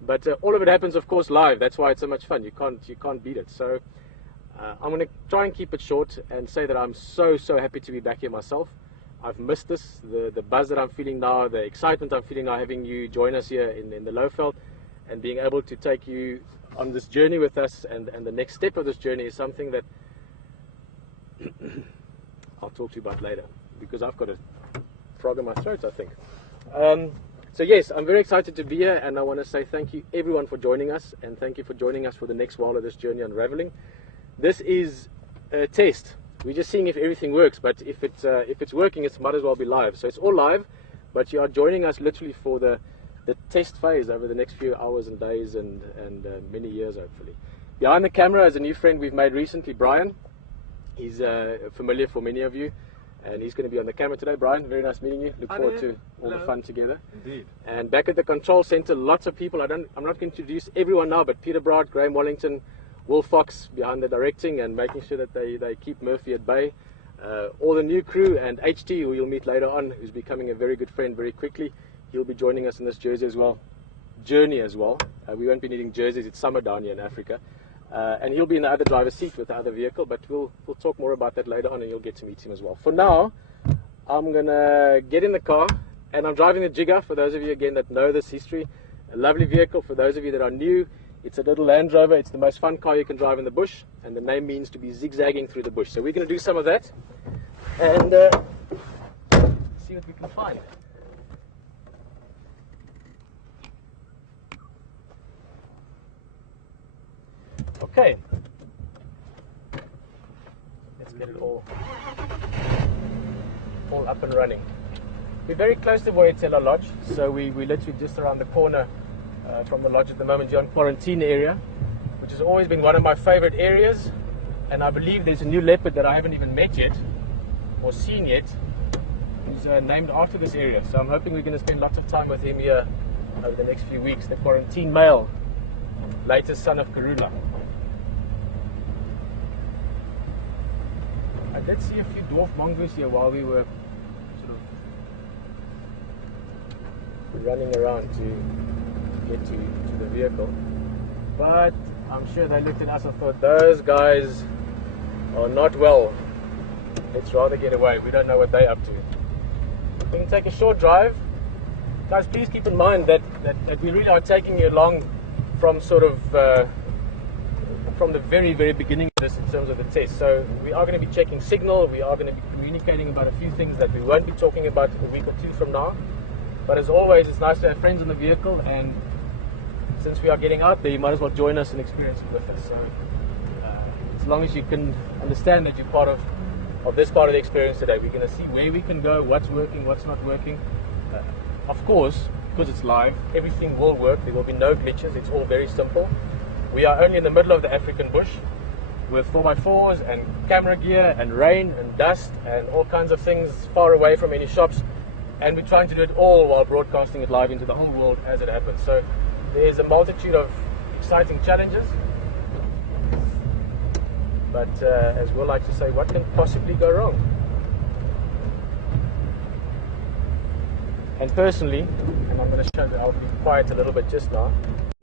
But all of it happens, of course, live. That's why it's so much fun. You can't beat it. So I'm going to try and keep it short and say that I'm so happy to be back here myself. I've missed this, the buzz that I'm feeling now, the excitement I'm feeling now, having you join us here in the Lowveld, and being able to take you on this journey with us. And the next step of this journey is something that I'll talk to you about later, because I've got a frog in my throat, I think. So yes, I'm very excited to be here, and I want to say thank you everyone for joining us, and thank you for joining us for the next while of this journey unraveling. This is a test. We're just seeing if everything works, but if it's working, it might as well be live. So it's all live, but you are joining us literally for the test phase over the next few hours and days and many years, hopefully. Behind the camera is a new friend we've made recently, Brian. He's familiar for many of you, and he's going to be on the camera today. Brian, very nice meeting you. Look forward to all the fun together. Indeed. And back at the control center, lots of people. I'm not going to introduce everyone now, but Pieter, Graham Wallington, Will Fox behind the directing and making sure that they keep Murphy at bay. All the new crew, and HT, who you'll meet later on, who's becoming a very good friend very quickly. He'll be joining us in this journey as well. We won't be needing jerseys. It's summer down here in Africa. And he'll be in the other driver's seat with the other vehicle, but we'll talk more about that later on, and you'll get to meet him as well. For now, I'm going to get in the car, and I'm driving the Jigger, for those of you, again, that know this history. A lovely vehicle. For those of you that are new, it's a little Land Rover. It's the most fun car you can drive in the bush, and the name means to be zigzagging through the bush. So we're going to do some of that, and see what we can find. Okay, let's get it all up and running. We're very close to Woyatela Lodge, so we're literally just around the corner from the lodge at the moment. You're on quarantine area, which has always been one of my favorite areas, and I believe there's a new leopard that I haven't even met yet or seen yet, who's named after this area. So I'm hoping we're going to spend lots of time with him here over the next few weeks. The quarantine male, latest son of Karula. I did see a few dwarf mongoose here while we were sort of running around to get to the vehicle, but I'm sure they looked at us and thought, those guys are not well, let's rather get away, we don't know what they're up to. We can take a short drive. Guys, please keep in mind that we really are taking you along from sort of from the very beginning of this in terms of the test. So we are going to be checking signal, we are going to be communicating about a few things that we won't be talking about a week or two from now. But as always, it's nice to have friends in the vehicle, and since we are getting out there, you might as well join us and experience it with us. So as long as you can understand that you're part of this part of the experience today, we're going to see where we can go, what's working, what's not working. Of course, because it's live, everything will work. There will be no glitches. It's all very simple. We are only in the middle of the African bush with 4x4s and camera gear and rain and dust and all kinds of things, far away from any shops, and we're trying to do it all while broadcasting it live into the whole world as it happens. So there's a multitude of exciting challenges, but as we'll like to say, what can possibly go wrong? And personally, and I'm going to show that I'll be quiet a little bit just now,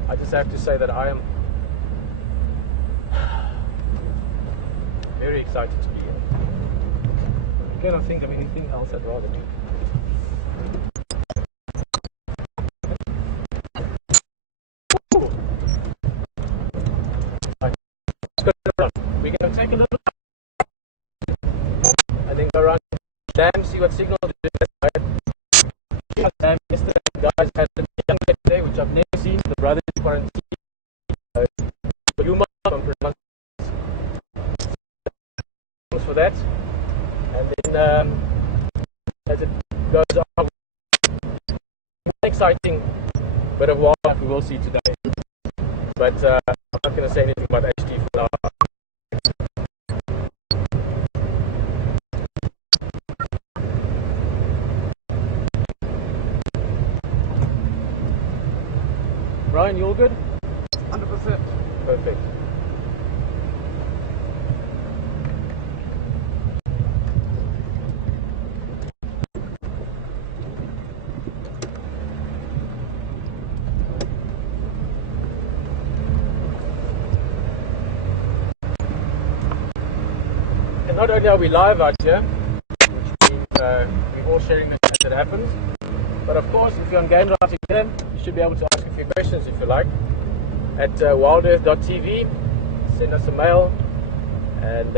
I just have to say that I am very excited to be here. I cannot think of anything else I'd rather do. We're going to take a little and then go around the dam, see what signal it is. Yesterday, guys had a young lady there, which I've never seen. The brother in quarantine. For that, and then as it goes on, exciting bit of wildlife we will see today, but I'm not going to say anything about HT for now. Brian, you all good? 100%. Perfect. not only are we live out here, which we're all sharing the as it happens, but of course, if you're on Game Drive together, you should be able to ask a few questions if you like at WildEarthTV. Send us a mail, and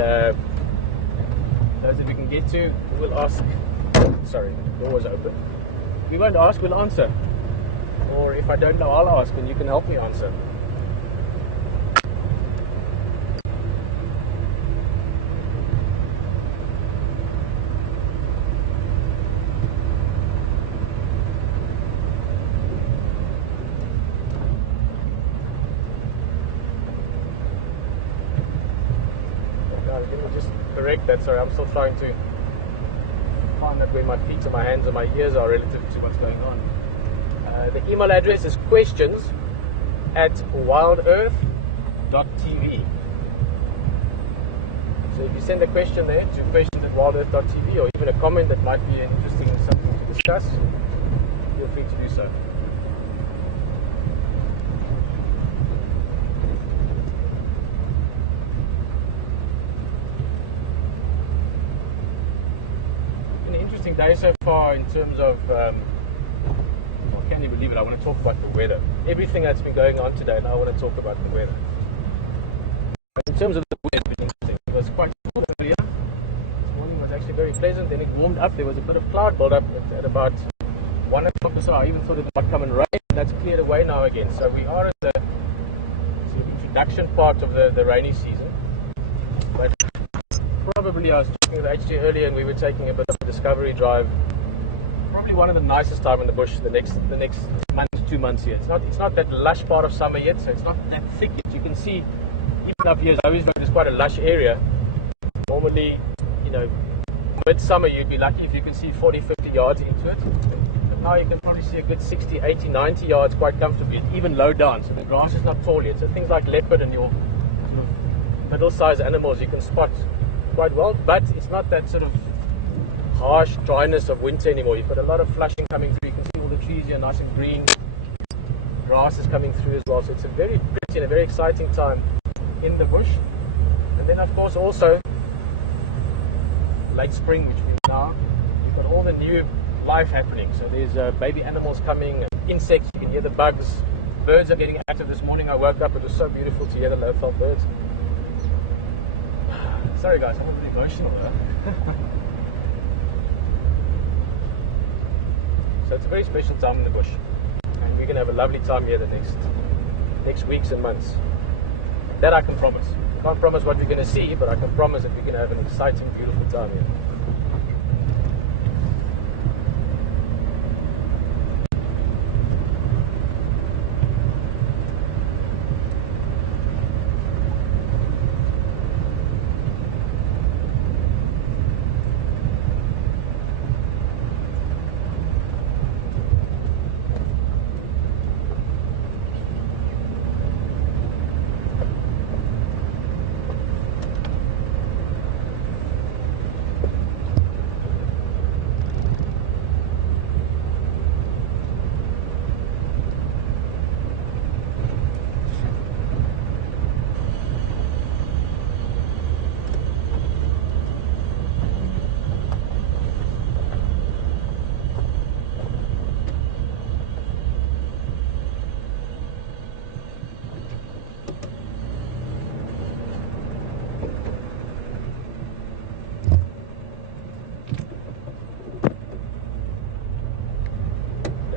those that we can get to, we'll ask. Sorry, the door was open. We won't ask, we'll answer. Or if I don't know, I'll ask, and you can help me answer. Let me just correct that. Sorry, I'm still trying to find out where my feet and my hands and my ears are relative to what's going on. The email address is questions@wildearth.tv. So if you send a question there to questions@wildearth.tv, or even a comment that might be interesting, something to discuss, feel free to do so. An interesting day so far in terms of can you believe it? I want to talk about the weather. Everything that's been going on today, and I want to talk about the weather. In terms of the weather, it's been interesting. It was quite cool earlier. This morning was actually very pleasant. Then it warmed up. There was a bit of cloud build up at about 1 o'clock or so. I even thought it might come and rain. That's cleared away now again. So we are at the sort of introduction part of the rainy season. But probably I was talking with HJ earlier, and we were taking a bit of a discovery drive. Probably one of the nicest time in the bush the next month, 2 months here. It's not that lush part of summer yet, so it's not that thick yet. You can see even up here, Zoe's Road is quite a lush area. Normally, you know, midsummer you'd be lucky if you could see 40, 50 yards into it. But now you can probably see a good 60, 80, 90 yards quite comfortably, even low down. So the grass is not tall yet. So things like leopard and your sort of middle-sized animals you can spot quite well, but it's not that sort of harsh dryness of winter anymore. You've got a lot of flushing coming through. You can see all the trees here nice and green. Grass is coming through as well. So it's a very pretty and a very exciting time in the bush. And then of course also late spring, which means now you've got all the new life happening. So there's baby animals coming, insects, you can hear the bugs. Birds are getting active. This morning I woke up, it was so beautiful to hear the low-felt birds. Sorry guys, I'm a bit emotional though. So it's a very special time in the bush, and we're going to have a lovely time here the next weeks and months. That I can promise. I can't promise what we're going to see, but I can promise that we're going to have an exciting, beautiful time here.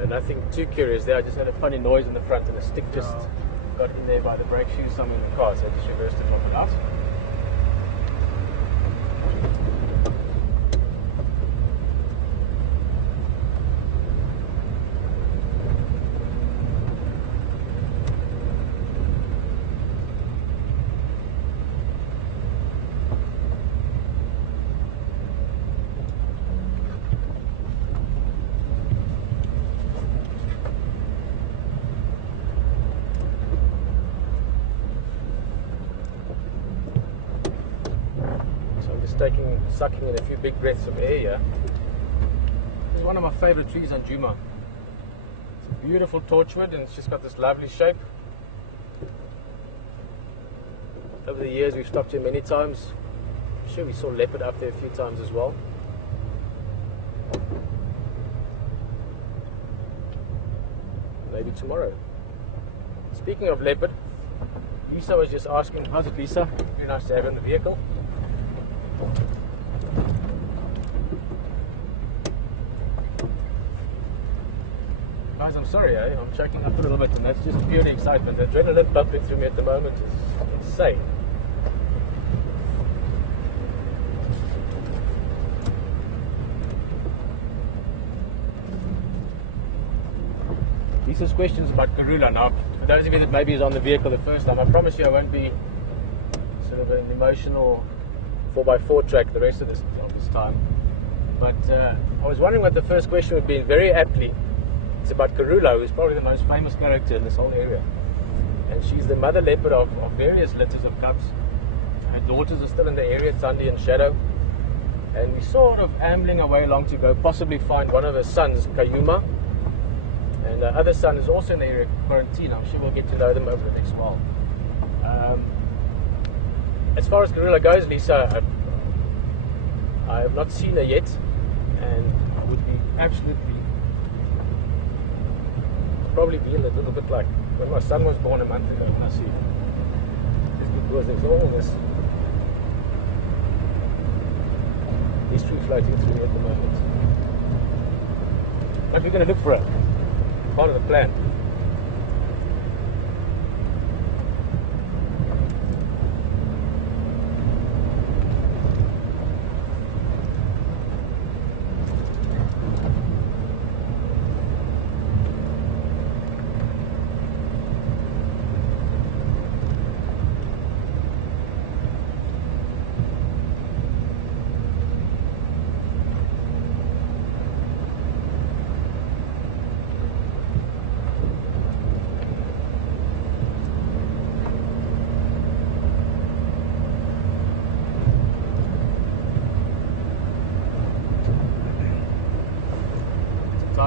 Nothing too curious there. I just had a funny noise in the front, and a stick just got in there by the brake shoes somewhere in the car, so I just reversed it from the house. Sucking in a few big breaths of air here. This is one of my favorite trees on Juma. It's a beautiful torchwood, and it's just got this lovely shape. Over the years we've stopped here many times, I'm sure we saw leopard up there a few times as well. Maybe tomorrow. Speaking of leopard, Lisa was just asking, how's it, Lisa? Very nice to have in the vehicle. Guys, I'm sorry, I'm choking up a little bit, and that's just purely excitement. The adrenaline pumping through me at the moment is insane. Lisa's questions about Karula. Now, for those of you that maybe is on the vehicle the first time, I promise you I won't be sort of an emotional 4x4 track the rest of this time. But I was wondering what the first question would be, and very aptly, it's about Karula, who's probably the most famous character in this whole area. And she's the mother leopard of various litters of cubs. Her daughters are still in the area, Tandy and Shadow. And we're sort of ambling away along to go possibly find one of her sons, Kayuma. And the other son is also in the area, Quarantine. I'm sure we'll get to know them over the next while. As far as Karula goes, Lisa, I have not seen her yet, and I would be absolutely, probably be a little bit like when my son was born a month ago when I see her. Just because there's all this history floating through me at the moment. But we're going to look for her. Part of the plan.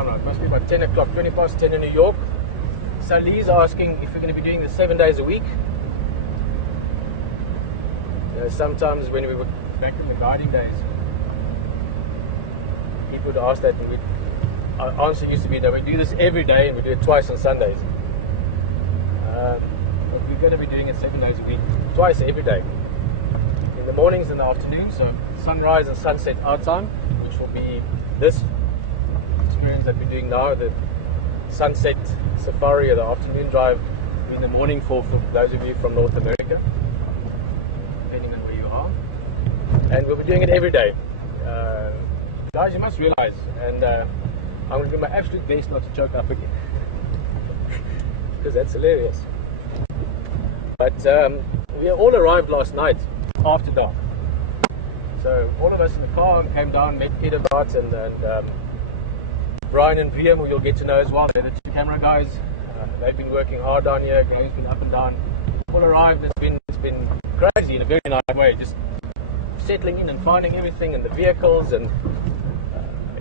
It must be about 10 o'clock, 20 past 10 in New York. So Lee's asking if we're going to be doing this 7 days a week. You know, sometimes when we were back in the guiding days, people would ask that, and our answer used to be that we do this every day and we do it twice on Sundays. But we're going to be doing it 7 days a week, twice every day. In the mornings and the afternoons, so sunrise and sunset our time, which will be this experience that we're doing now, the sunset safari or the afternoon drive in the morning for those of you from North America, depending on where you are. And we'll be doing it every day. Guys, you must realize, and I'm going to do my absolute best not to choke up again, because that's hilarious. But we all arrived last night after dark. So all of us in the car came down, met Pieter and Brian and Pieter, who you'll get to know as well. They're the two camera guys. They've been working hard down here. Graham's been up and down. All arrived. It's been crazy in a very nice way. Just settling in and finding everything in the vehicles and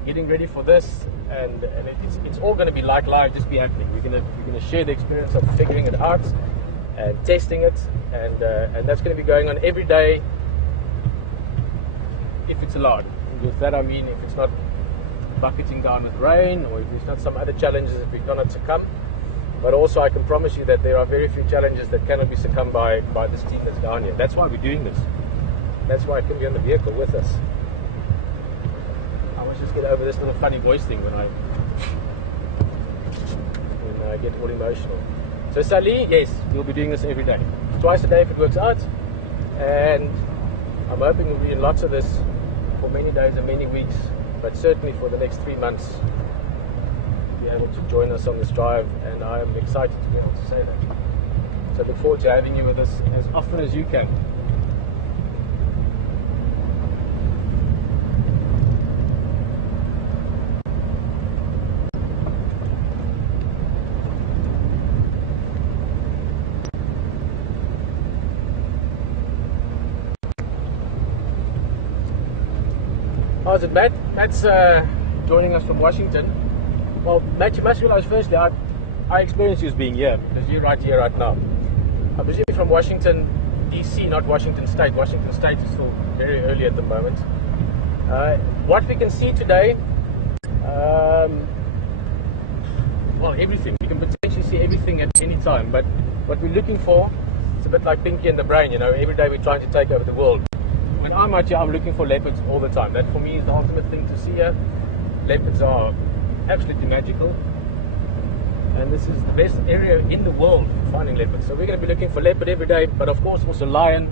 getting ready for this. And it's all going to be like live, just be happening. We're going to share the experience of figuring it out and testing it, and that's going to be going on every day if it's allowed. And with that I mean if it's not bucketing down with rain, or if there's not some other challenges that we cannot succumb. But also I can promise you that there are very few challenges that cannot be succumbed by this team that's down here. That's why we're doing this. That's why I can be on the vehicle with us. I must just get over this little funny voice thing when I get all emotional. So Sally, yes, we'll be doing this every day. Twice a day if it works out. And I'm hoping we'll be in lots of this for many days and many weeks, but certainly for the next 3 months, be able to join us on this drive, and I am excited to be able to say that. So I look forward to having you with us as often as you can. How's it, Matt? Matt's joining us from Washington. Well, Matt, you must realize firstly, I experienced you as being here, because you're right here, right now. I'm originally from Washington, DC, not Washington State. Washington State is still very early at the moment. What we can see today, well, everything. We can potentially see everything at any time, but what we're looking for, it's a bit like Pinky and the Brain, you know, every day we're trying to take over the world. When I'm out here, I'm looking for leopards all the time. That for me is the ultimate thing to see here. Leopards are absolutely magical. And this is the best area in the world for finding leopards. So we're going to be looking for leopard every day, but of course also lion,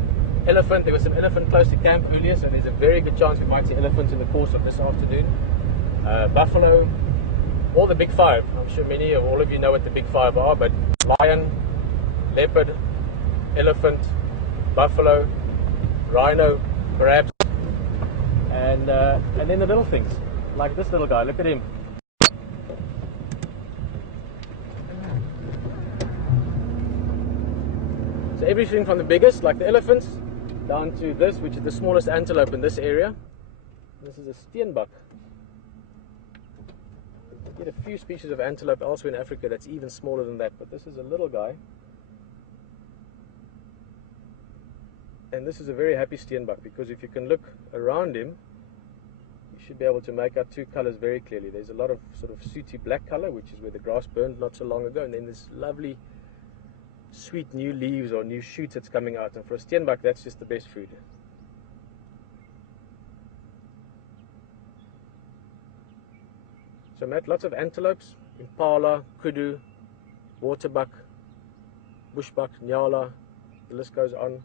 elephant. There was some elephant close to camp earlier, so there's a very good chance we might see elephants in the course of this afternoon. Buffalo, all the big five. I'm sure many of all of you know what the big five are, but lion, leopard, elephant, buffalo, rhino, perhaps, and then the little things, like this little guy. Look at him. So everything from the biggest, like the elephants, down to this, which is the smallest antelope in this area. This is a steenbok. You get a few species of antelope elsewhere in Africa that's even smaller than that, but this is a little guy. And this is a very happy steenbok, because if you can look around him, you should be able to make out two colors very clearly. There's a lot of sort of sooty black color, which is where the grass burned not so long ago, and then this lovely sweet new leaves or new shoots that's coming out, and for a steenbok that's just the best food. So Matt, lots of antelopes, impala, kudu, waterbuck, bushbuck, nyala, the list goes on.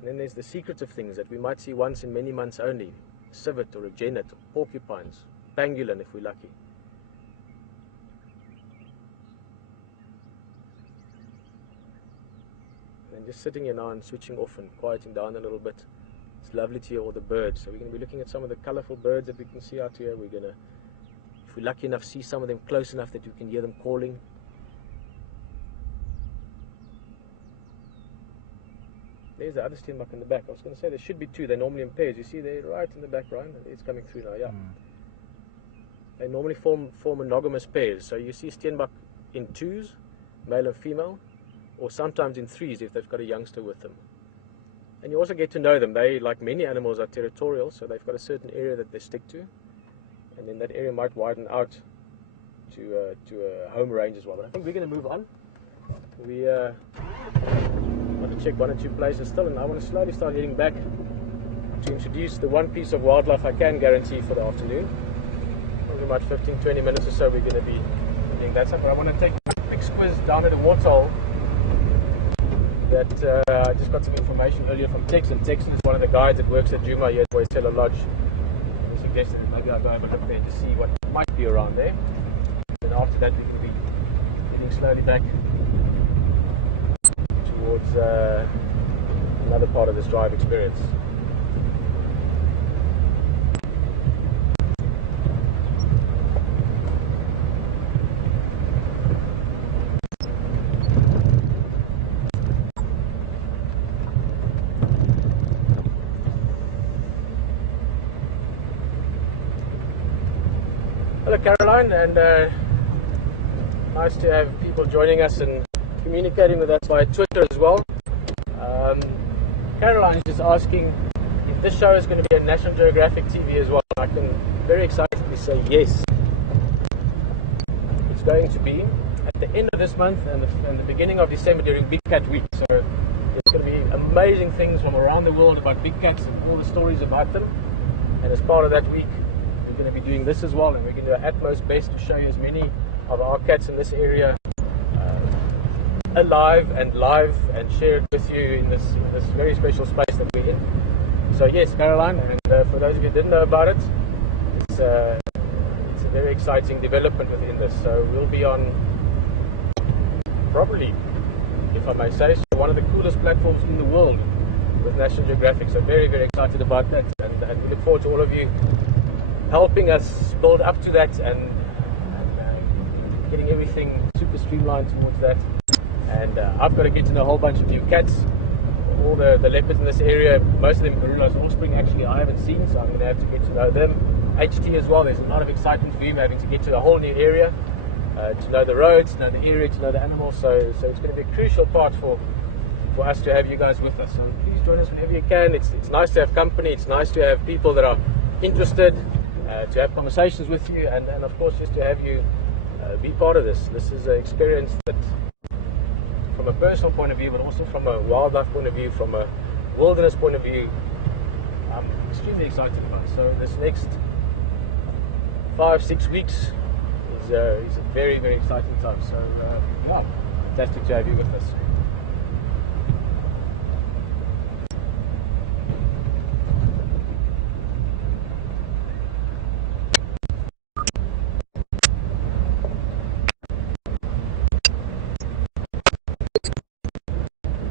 And then there's the secrets of things that we might see once in many months only. Civet or a genet, or porcupines, pangolin if we're lucky. And just sitting here now and switching off and quieting down a little bit. It's lovely to hear all the birds. So we're going to be looking at some of the colorful birds that we can see out here. We're going to, if we're lucky enough, see some of them close enough that we can hear them calling. There's the other steenbok in the back. I was going to say there should be two. They're normally in pairs. You see they're right in the back, Ryan. It's coming through now, yeah. They normally form monogamous pairs. So you see steenbok in twos, male and female, or sometimes in threes if they've got a youngster with them. And you also get to know them. They, like many animals, are territorial, so they've got a certain area that they stick to, and then that area might widen out to a home range as well. But I think we're going to move on. We want to check one or two places still, and I want to slowly start heading back to introduce the one piece of wildlife I can guarantee for the afternoon. Probably about 15-20 minutes or so we're going to be doing that stuff. But I want to take a quick squiz down at the waterhole. That I just got some information earlier from Texan. Texan is one of the guides that works at Juma here at Boycella Lodge. He suggested that maybe I'll go have a look there to see what might be around there. And after that we can be heading slowly back towards another part of this drive experience. Hello Caroline, and nice to have people joining us and communicating with us via Twitter as well. Caroline is just asking if this show is going to be on National Geographic TV as well. I can very excitedly say yes. It's going to be at the end of this month and the beginning of December during Big Cat Week. So there's going to be amazing things from around the world about big cats and all the stories about them. And as part of that week, we're going to be doing this as well, and we're going to do our utmost best to show you as many of our cats in this area alive and live, and share it with you in this very special space that we're in. So yes, Caroline, and for those of you who didn't know about it, it's a very exciting development within this. So we'll be on, probably, if I may say so, one of the coolest platforms in the world with National Geographic. So very, very excited about that, and we look forward to all of you helping us build up to that and getting everything super streamlined towards that. And I've got to get to know a whole bunch of new cats. All the leopards in this area, most of them Barulas offspring actually I haven't seen, so I'm going to have to get to know them. HT as well, there's a lot of excitement for him having to get to a whole new area, to know the roads, to know the area, to know the animals. So it's going to be a crucial part for for us to have you guys with us. So please join us whenever you can. It's nice to have company. It's nice to have people that are interested, to have conversations with you, and of course just to have you be part of this. This is an experience that, from a personal point of view, but also from a wildlife point of view, from a wilderness point of view, I'm extremely excited about. So this next 5-6 weeks is a very, very exciting time. So yeah, fantastic to have you with us.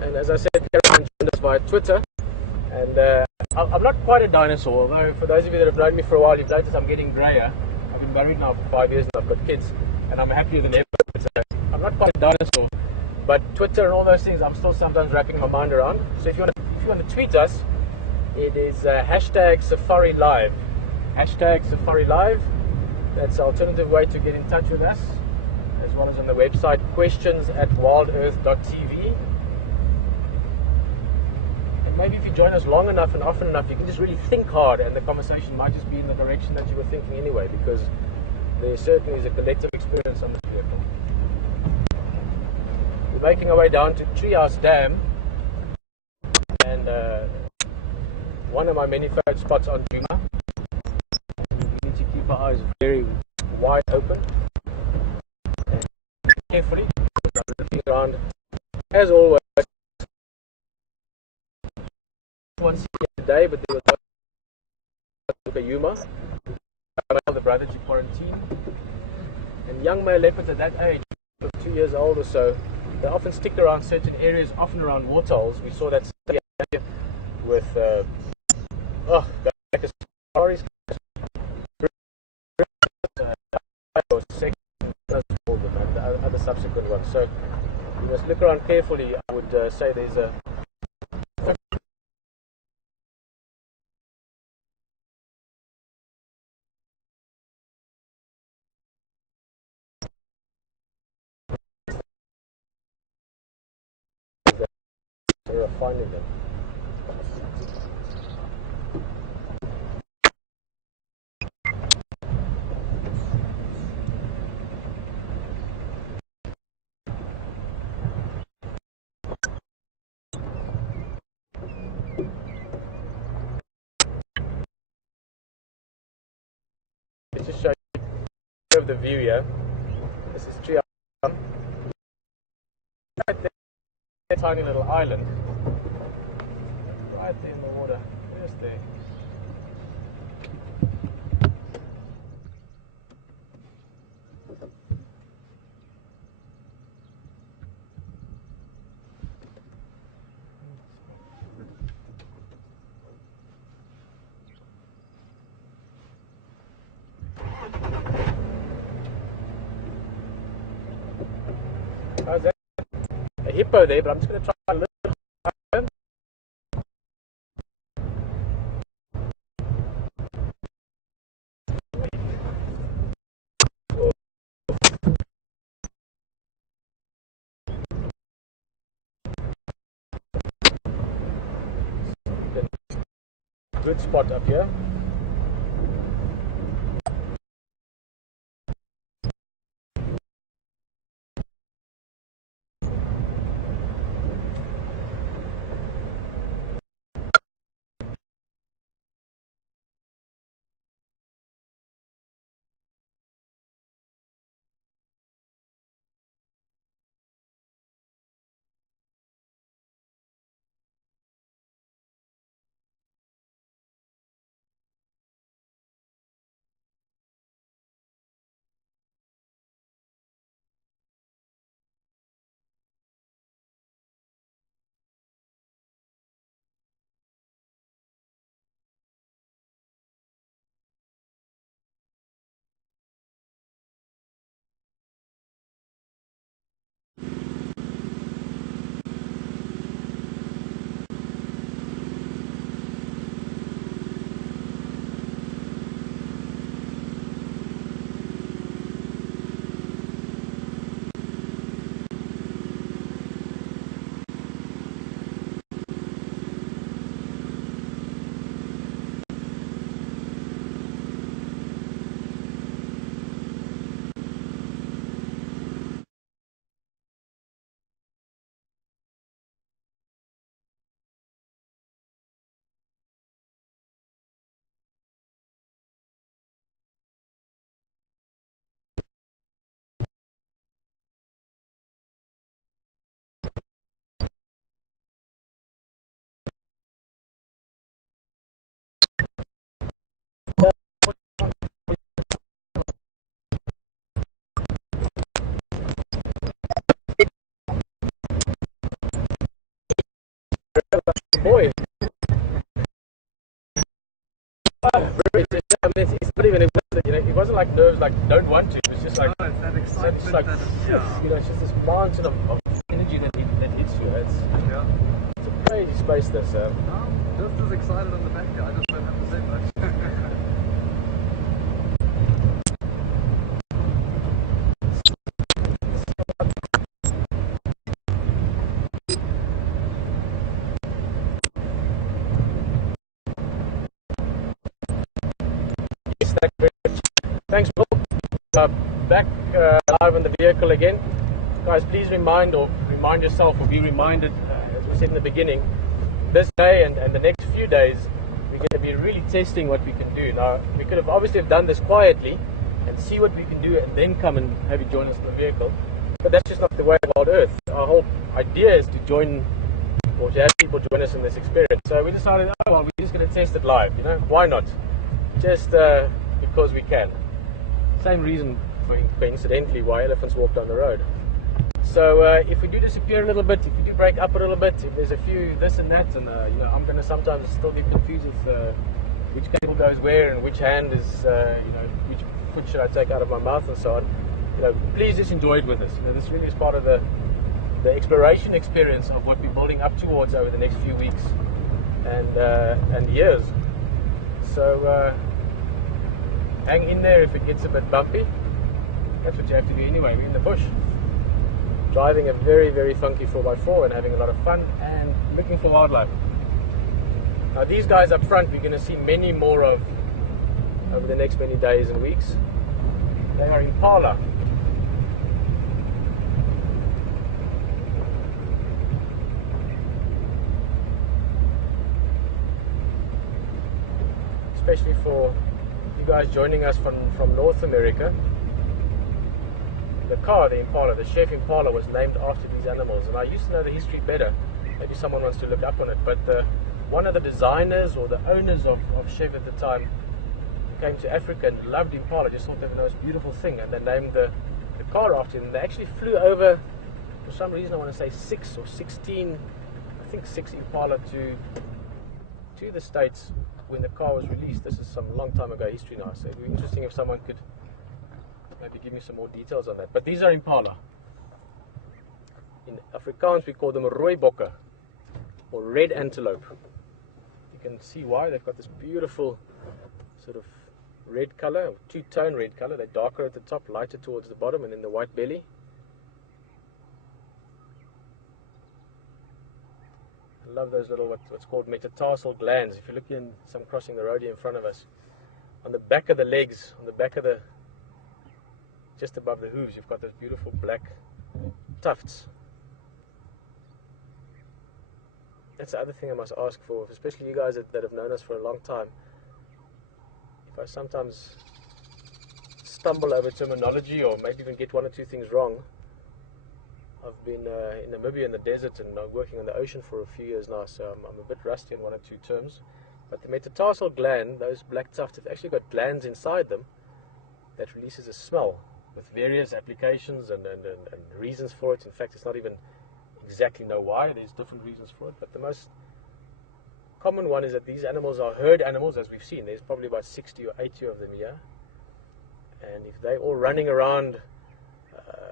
And as I said, Karen joined us via Twitter. And I'm not quite a dinosaur, although for those of you that have known me for a while, you've noticed I'm getting grayer. I've been married now for 5 years and I've got kids, and I'm happier than ever. So I'm not quite a dinosaur, but Twitter and all those things, I'm still sometimes wrapping my mind around. So if you want to tweet us, it is hashtag Safari Live. Hashtag Safari Live. That's the alternative way to get in touch with us, as well as on the website questions@WildEarthTV. Maybe if you join us long enough and often enough, you can just really think hard, and the conversation might just be in the direction that you were thinking anyway, because there certainly is a collective experience on this vehicle. We're making our way down to Treehouse Dam, and one of my many favorite spots on Djuma. We need to keep our eyes very wide open and carefully, looking around as always. Once today, but there was a Yuma, the brother to quarantine, and young male leopards at that age, 2 years old or so, they often stick around certain areas, often around waterholes. We saw that with safaris, the other subsequent ones. So you must look around carefully. I would say there's a finding them. Let's just show you the view here. This is Tree right there, a tiny little island. Right there in the water. Just there. How's that? A hippo there, but I'm just going to try a little. Good spot up here. like a boy. It's not even, it wasn't like nerves, like don't want to. It was just like, no, it's that excitement. It's like, it's just this mountain of energy that hits you. It's a crazy space, this. I'm just as excited on the back here. I just don't have to say much. Thanks, Bill. Back live in the vehicle again. Guys, please remind yourself, or be reminded, as we said in the beginning, this day and the next few days, we're going to be really testing what we can do. Now, we could have obviously done this quietly and see what we can do and then come and have you join us in the vehicle. But that's just not the way of Wild Earth. Our whole idea is to join, or to have people join us in this experience. So we decided, oh well, we're just going to test it live, why not? Just because we can. Same reason, coincidentally, why elephants walk down the road. So if we do disappear a little bit, if we do break up a little bit, if there's a few this and that, and I'm going to sometimes still get confused with which cable goes where and which hand is, which foot should I take out of my mouth and so on. Please just enjoy it with us. This really is part of the exploration experience of what we're building up towards over the next few weeks and years. So hang in there if it gets a bit bumpy. That's what you have to do anyway. We're in the bush, driving a very, very funky 4x4 and having a lot of fun and looking for wildlife. Now these guys up front we're going to see many more of over the next many days and weeks. They are impala. Especially for you guys joining us from North America. The impala, the chef impala, was named after these animals, and I used to know the history better. Maybe someone wants to look up on it, but one of the designers or the owners of chef at the time came to Africa and loved impala, just thought they were the most beautiful thing, and they named the car after him. And they actually flew over, for some reason I want to say 6 or 16, I think 6 impala to the States when the car was released. This is some long time ago history now, so it would be interesting if someone could maybe give me some more details on that. But these are impala. In Afrikaans we call them rooibokke, or red antelope. You can see why. They've got this beautiful sort of red color, two-tone red color. They're darker at the top, lighter towards the bottom, and then the white belly. I love those little what's called metatarsal glands. If you look in some crossing the road here in front of us, on the back of the legs, on the back of just above the hooves, you've got those beautiful black tufts. That's the other thing I must ask for, especially you guys that have known us for a long time. If I sometimes stumble over terminology or maybe even get one or two things wrong, I've been in Namibia in the desert and I'm working on the ocean for a few years now, so I'm a bit rusty on one or two terms. But the metatarsal gland, those black tufts, have actually got glands inside them that releases a smell with various applications and reasons for it. In fact, it's not even exactly know why. There's different reasons for it, but the most common one is that these animals are herd animals, as we've seen. There's probably about 60 or 80 of them here, and if they're all running around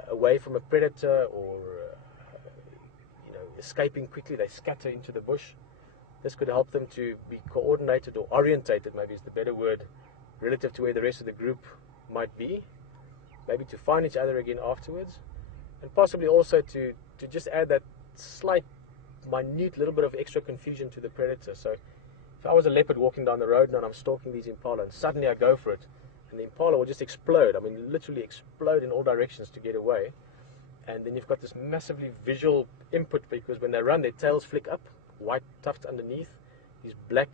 away from a predator or escaping quickly, they scatter into the bush. This could help them to be coordinated or orientated, maybe is the better word, relative to where the rest of the group might be, maybe to find each other again afterwards, and possibly also to just add that slight, minute little bit of extra confusion to the predator. So if I was a leopard walking down the road and I'm stalking these impala and suddenly I go for it, and the impala will just explode, I mean literally explode in all directions to get away, and then you've got this massively visual input, because when they run their tails flick up, white tuft underneath, these black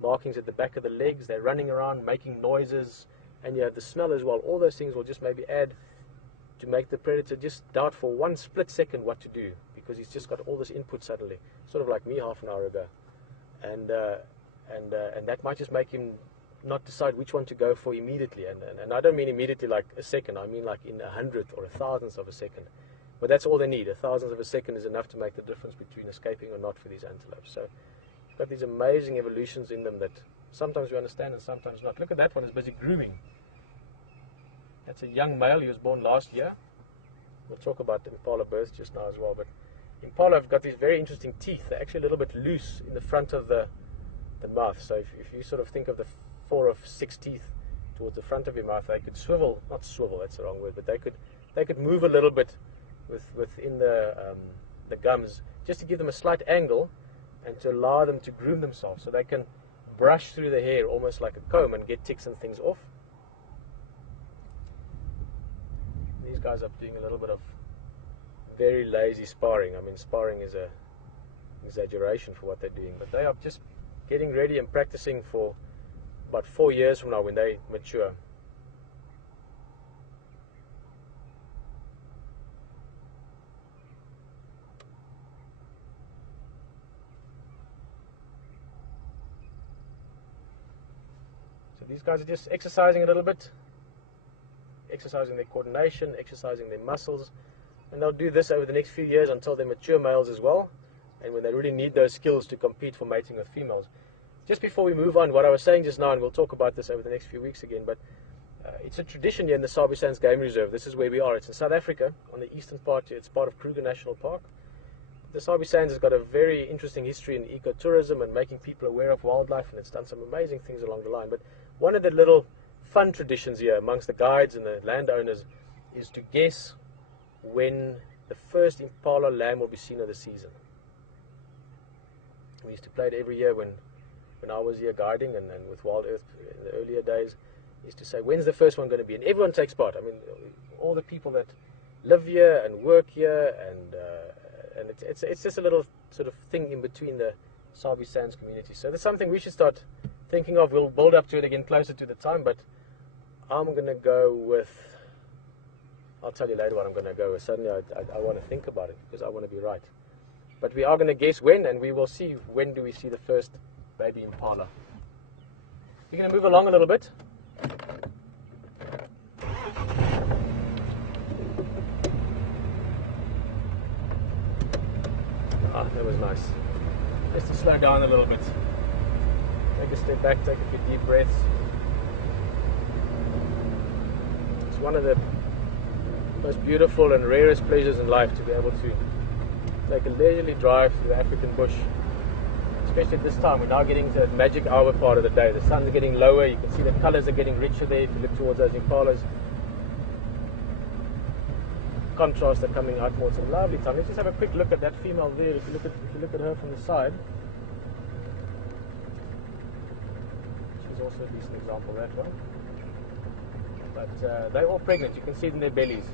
markings at the back of the legs, they're running around making noises, and you have the smell as well. All those things will just maybe add to make the predator just doubt for one split second what to do, because he's just got all this input suddenly, sort of like me half an hour ago, and that might just make him not decide which one to go for immediately. And I don't mean immediately like a second, I mean like in 100th or 1,000th of a second. But that's all they need. A thousandth of a second is enough to make the difference between escaping or not for these antelopes. So you've got these amazing evolutions in them that sometimes we understand and sometimes not. Look at that one, it's busy grooming. That's a young male, he was born last year. We'll talk about the impala births just now as well. But impala have got these very interesting teeth. They're actually a little bit loose in the front of the mouth. So if you sort of think of the 4 of 6 teeth towards the front of your mouth, they could swivel, not swivel, that's the wrong word, but they could move a little bit within the gums, just to give them a slight angle and to allow them to groom themselves, so they can brush through the hair almost like a comb and get ticks and things off. These guys are doing a little bit of very lazy sparring. I mean, sparring is an exaggeration for what they're doing, but they are just getting ready and practicing for about 4 years from now when they mature. So these guys are just exercising a little bit, exercising their coordination, exercising their muscles, and they'll do this over the next few years until they're mature males as well, and when they really need those skills to compete for mating with females. Just before we move on, what I was saying just now, and we'll talk about this over the next few weeks again, but it's a tradition here in the Sabi Sands Game Reserve. This is where we are. It's in South Africa, on the eastern part. It's part of Kruger National Park. The Sabi Sands has got a very interesting history in ecotourism and making people aware of wildlife, and it's done some amazing things along the line. But one of the little fun traditions here amongst the guides and the landowners is to guess when the first impala lamb will be seen of the season. We used to play it every year when I was here guiding and with Wild Earth in the earlier days. Used to say, when's the first one going to be? And everyone takes part. I mean, all the people that live here and work here, and it's just a little sort of thing in between the Sabi Sands community. So that's something we should start thinking of. We'll build up to it again closer to the time, but I'm going to go with, I'll tell you later what I'm going to go with. Suddenly I want to think about it because I want to be right. But we are going to guess when, and we will see when do we see the first baby impala. We're going to move along a little bit. Ah, that was nice. Just to slow down a little bit. Take a step back, take a few deep breaths. It's one of the most beautiful and rarest pleasures in life to be able to take a leisurely drive through the African bush. Especially at this time, we're now getting to that magic hour part of the day. The sun's getting lower, you can see the colors are getting richer there if you look towards those impalas. Contrasts are coming out more. It's a lovely time. Let's just have a quick look at that female there. If you look at her from the side, she's also a decent example, that one. But they're all pregnant, you can see it in their bellies.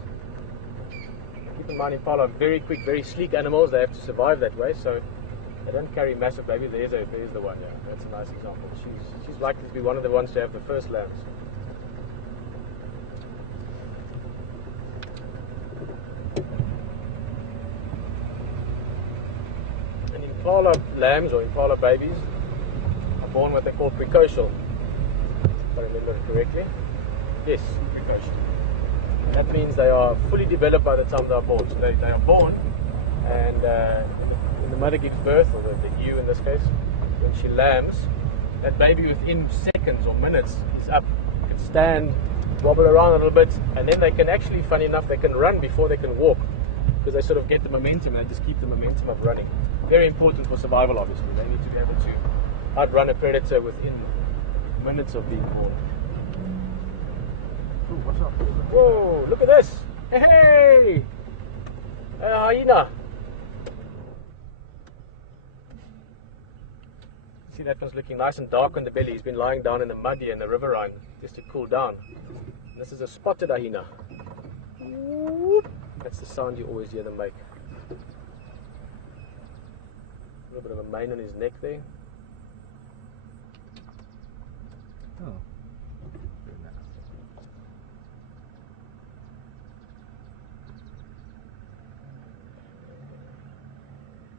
Keep in mind, impala are very quick, very sleek animals. They have to survive that way, so they don't carry massive babies. There's the one, yeah. That's a nice example. She's likely to be one of the ones to have the first lambs. And impala lambs or impala babies are born what they call precocial, if I remember correctly. Yes, precocial. That means they are fully developed by the time they are born. So they are born, and when the mother gives birth, or the ewe in this case, when she lambs, that baby within seconds or minutes is up, can stand, wobble around a little bit, and then they can actually, funny enough, they can run before they can walk, because they sort of get the momentum, they just keep the momentum of running. Very important for survival, obviously. They need to be able to outrun a predator within minutes of being born. Ooh, what's up? Whoa, look at this! Hey! A hyena! See, that one's looking nice and dark on the belly. He's been lying down in the mud here in the riverine just to cool down. And this is a spotted hyena. That's the sound you always hear them make. A little bit of a mane on his neck there. Oh.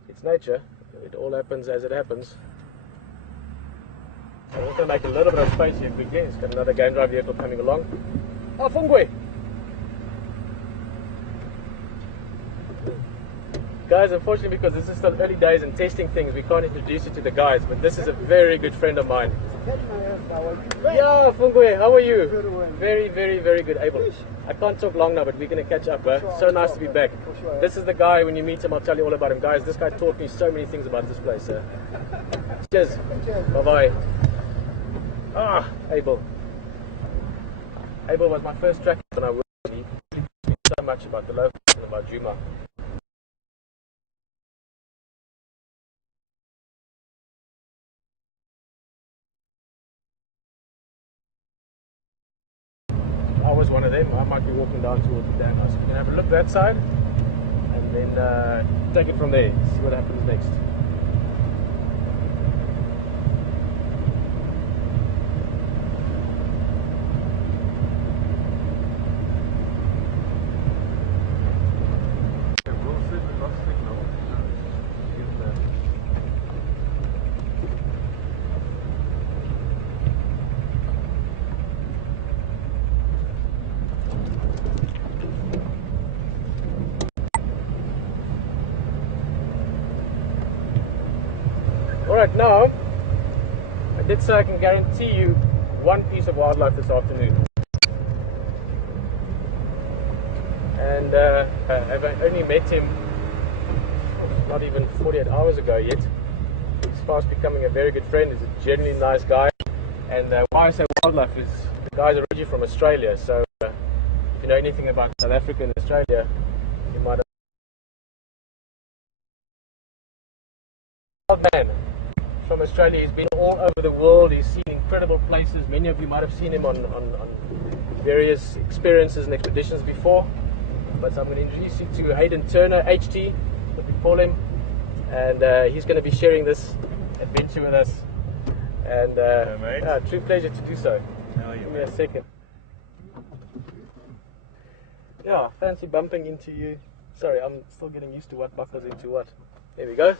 It's nature. It all happens as it happens. I'm just going to make a little bit of space here quickly. It's got another game drive vehicle coming along. Oh, Fungwe! Guys, unfortunately, because this is still early days and testing things, we can't introduce you to the guys, but this is a very good friend of mine. Yeah, Fungwe, how are you? Very well. Very, very, very good. Abel, I can't talk long now, but we're going to catch up. So nice to be back. This is the guy, when you meet him, I'll tell you all about him. Guys, this guy taught me so many things about this place. Cheers. Bye-bye. Ah, Abel. Abel was my first tracker when I worked with him. He taught me so much about the locals and about Juma. I was one of them. I might be walking down towards the dam house. We can have a look that side and then take it from there, see what happens next. Alright, now, I did say I can guarantee you one piece of wildlife this afternoon. And I've only met him not even 48 hours ago yet. He's fast becoming a very good friend. He's a genuinely nice guy. And why I say wildlife is the guy's originally from Australia. So if you know anything about South Africa and Australia, you might have man. From Australia, he's been all over the world. He's seen incredible places. Many of you might have seen him on various experiences and expeditions before. But I'm going to introduce you to Hayden Turner, HT, what we call him, and he's going to be sharing this adventure with us. And yeah, true pleasure to do so. How are you? Give me a second. Yeah, fancy bumping into you. Sorry, I'm still getting used to what buffers into what. There we go.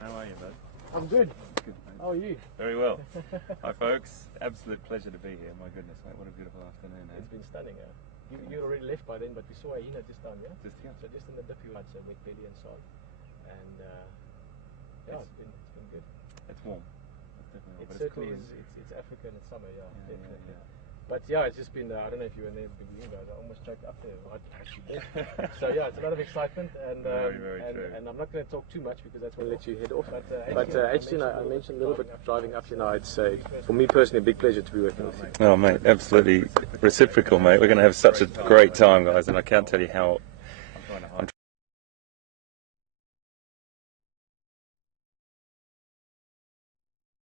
How are you, bud? I'm good. Good, mate. How are you? Very well. Hi, folks. Absolute pleasure to be here. My goodness, mate, what a beautiful afternoon, eh? It's been stunning. You already left by then, but we saw a hyena just down here. Just here. So just in the dip you had some wet belly and salt. And yeah, it's been good. It's warm. It's definitely warm, It but it's certainly clear. is. It's Africa and it's summer, yeah, Yeah, definitely. yeah. But yeah, it's just been, I don't know if you were there at the beginning, guys. I almost choked up there. So yeah, it's a lot of excitement, and Very true. and I'm not going to talk too much because that's going to let you head off. But actually, I mentioned a little bit driving up here now. It's for me personally a big pleasure to be working with you. Oh, mate, absolutely reciprocal, mate. We're going to have such a great time, guys, and I can't tell you how. I'm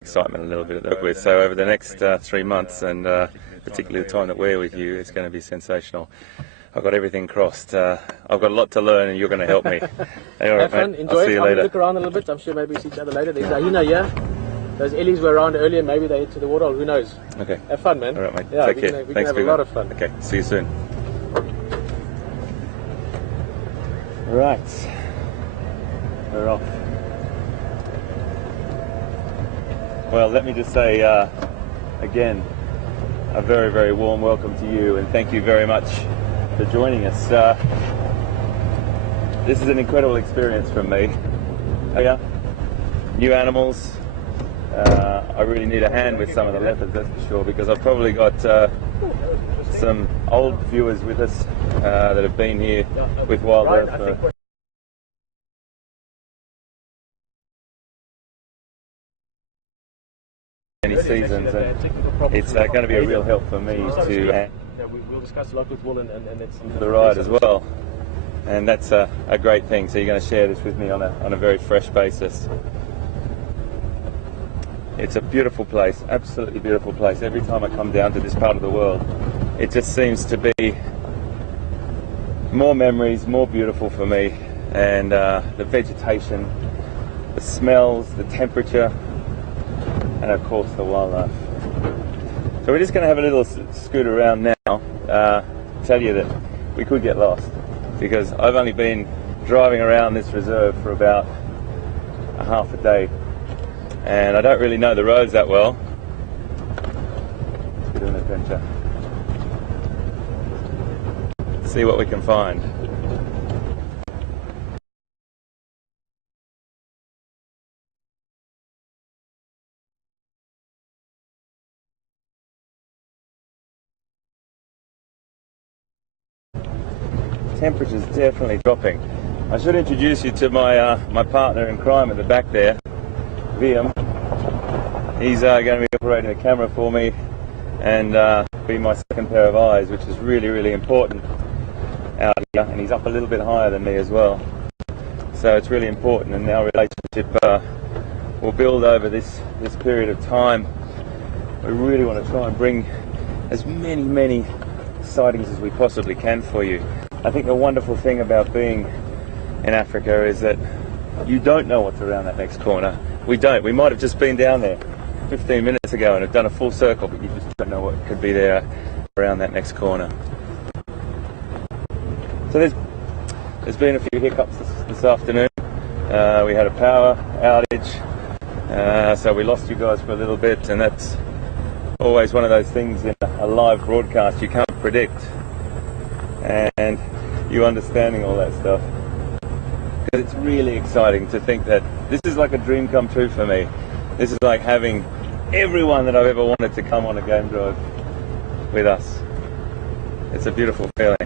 excitement a little bit at the so over the next 3 months, and particularly the time that we're with you, it's going to be sensational. I've got everything crossed. I've got a lot to learn, and you're going to help me. Anyway, Have fun, mate, enjoy I'll see it. you I'm later. look around a little bit. I'm sure maybe we see each other later. There's a hyena here. Those Ellies were around earlier. Maybe they head to the water. Who knows? Okay. Have fun, man. All right, mate. Yeah, Take we care. can Thanks have for a lot of fun. Okay. See you soon. Right. We're off. Well, let me just say again, a very, very warm welcome to you, and thank you very much for joining us. This is an incredible experience for me. Yeah, new animals. I really need a hand with some of the leopards, that's for sure, because I've probably got some old viewers with us that have been here with Wild Earth for many seasons, and it's going to be a real help for me to We'll discuss a lot with Will and it's the ride as well, and that's a great thing. So you're going to share this with me on a very fresh basis. It's a beautiful place, absolutely beautiful place. Every time I come down to this part of the world, it just seems to be more memories, more beautiful for me, and the vegetation, the smells, the temperature, and of course the wildlife. So we're just going to have a little scoot around now. Tell you that we could get lost, because I've only been driving around this reserve for about a half a day, and I don't really know the roads that well. It's a bit of an adventure. See what we can find. temperature's definitely dropping. I should introduce you to my my partner in crime at the back there, Liam. He's going to be operating the camera for me and be my second pair of eyes, which is really, really important out here. And he's up a little bit higher than me as well, so it's really important. And our relationship will build over this period of time. We really want to try and bring as many sightings as we possibly can for you. I think the wonderful thing about being in Africa is that you don't know what's around that next corner. We don't. We might have just been down there 15 minutes ago and have done a full circle, but you just don't know what could be there around that next corner. So there's been a few hiccups this afternoon. We had a power outage, so we lost you guys for a little bit, and that's always one of those things in a live broadcast you can't predict, and you understanding all that stuff. Because it's really exciting to think that this is like a dream come true for me. This is like having everyone that I've ever wanted to come on a game drive with us. It's a beautiful feeling.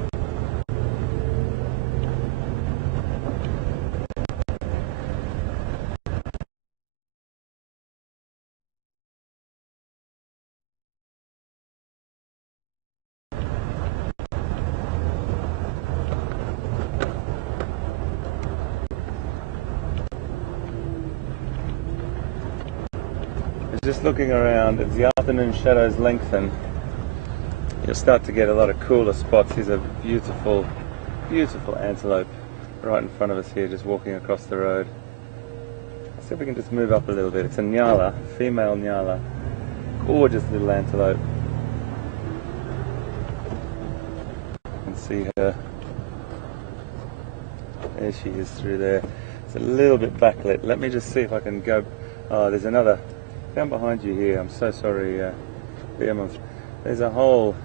Just looking around, as the afternoon shadows lengthen, you'll start to get a lot of cooler spots. Here's a beautiful, beautiful antelope right in front of us here, just walking across the road. Let's see if we can just move up a little bit. It's a nyala, female nyala. Gorgeous little antelope. You can see her. There she is through there. It's a little bit backlit. Let me just see if I can go. Oh, there's another. Down behind you here, I'm so sorry, Liam. There's a whole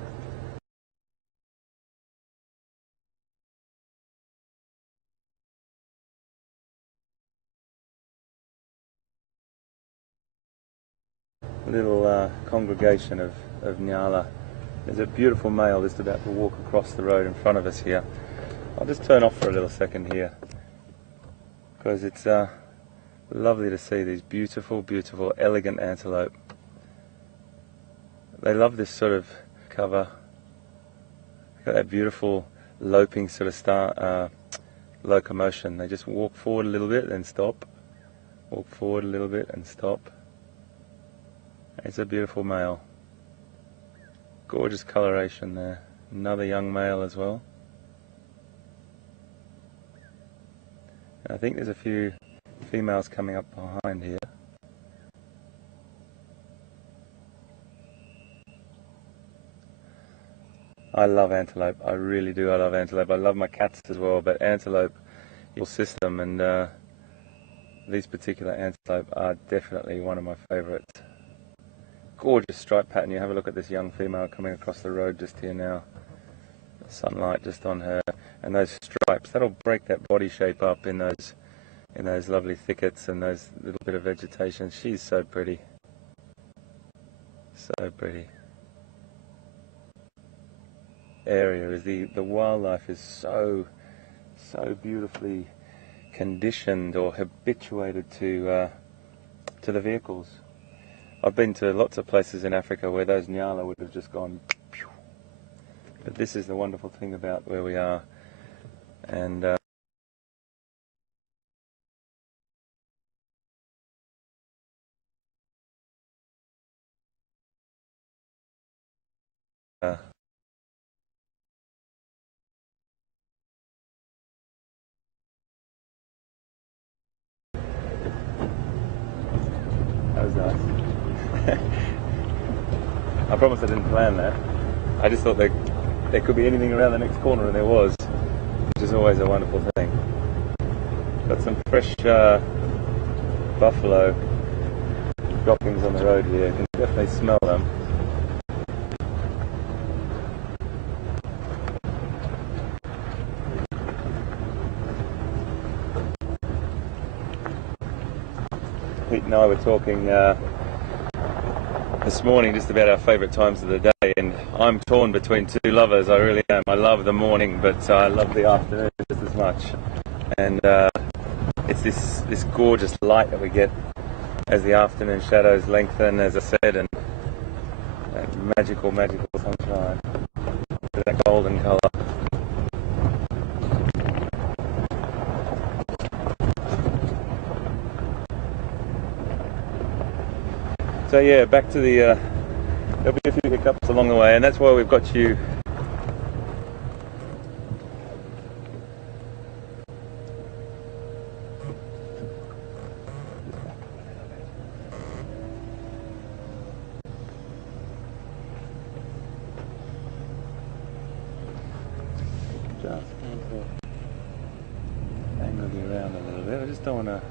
little congregation of nyala. There's a beautiful male just about to walk across the road in front of us here. I'll just turn off for a little second here, because it's lovely to see these beautiful, beautiful, elegant antelope. They love this sort of cover. Got that beautiful loping sort of locomotion. They just walk forward a little bit and stop. Walk forward a little bit and stop. It's a beautiful male. Gorgeous coloration there. Another young male as well. And I think there's a few females coming up behind here. I love antelope. I really do. I love antelope. I love my cats as well, but antelope, your system, and these particular antelope are definitely one of my favourites. Gorgeous stripe pattern. You have a look at this young female coming across the road just here now. The sunlight just on her, and those stripes. That'll break that body shape up in those lovely thickets and those little bit of vegetation. She's so pretty. So pretty. Area is the wildlife is so beautifully conditioned or habituated to the vehicles. I've been to lots of places in Africa where those nyala would have just gone pew. But this is the wonderful thing about where we are, and that was nice. I promise I didn't plan that. I just thought there could be anything around the next corner, and there was, which is always a wonderful thing. Got some fresh buffalo droppings on the road here. You can definitely smell them. Pete and I were talking this morning just about our favourite times of the day, and I'm torn between two lovers, I really am. I love the morning, but I love the afternoon just as much. And it's this gorgeous light that we get as the afternoon shadows lengthen, as I said, and that magical sunshine with that golden colour. So yeah, back to the, there'll be a few hiccups along the way, and that's why we've got you just going to angle you around a little bit. I just don't want to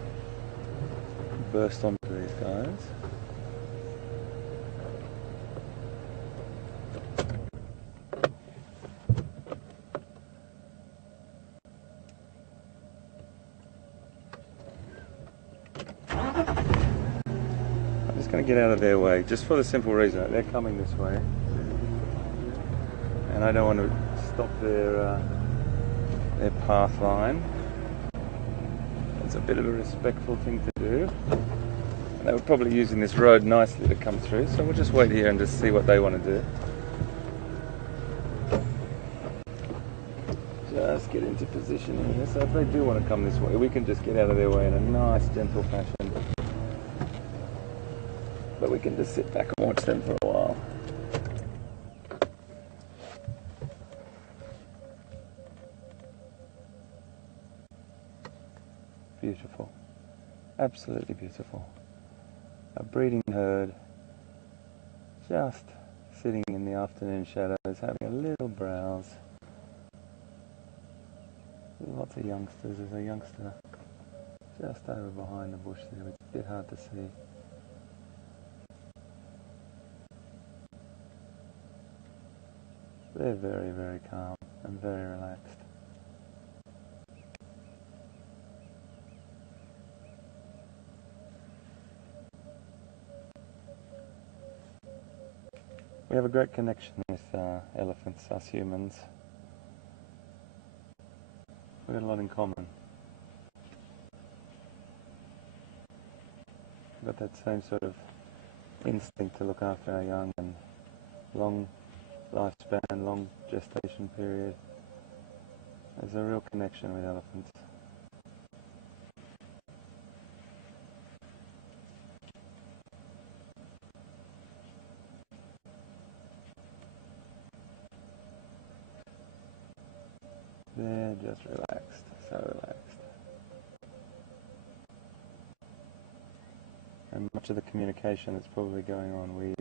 burst onto these guys. I'm just going to get out of their way, just for the simple reason that they're coming this way, and I don't want to stop their path line. It's a bit of a respectful thing to do, and they were probably using this road nicely to come through, so we'll just wait here and just see what they want to do. Just get into position here, so if they do want to come this way, we can just get out of their way in a nice gentle fashion. But we can just sit back and watch them for a while. Beautiful, absolutely beautiful. A breeding herd, just sitting in the afternoon shadows, having a little browse. Lots of youngsters. There's a youngster just over behind the bush there, it's a bit hard to see. They're very calm and very relaxed. We have a great connection with elephants, us humans. We've got a lot in common. We've got that same sort of instinct to look after our young, and long lifespan, long gestation period. There's a real connection with elephants. They're just relaxed, so relaxed. And much of the communication that's probably going on, we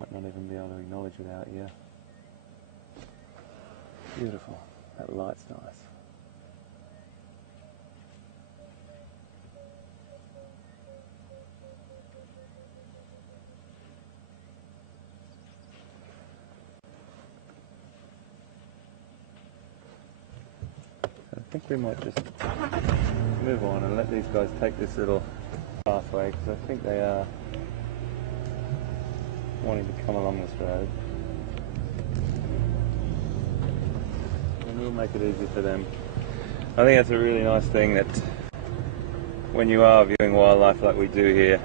might not even be able to acknowledge without you. Beautiful. That light's nice. I think we might just move on and let these guys take this little pathway, because I think they are wanting to come along this road. And we'll make it easy for them. I think that's a really nice thing, that when you are viewing wildlife like we do here,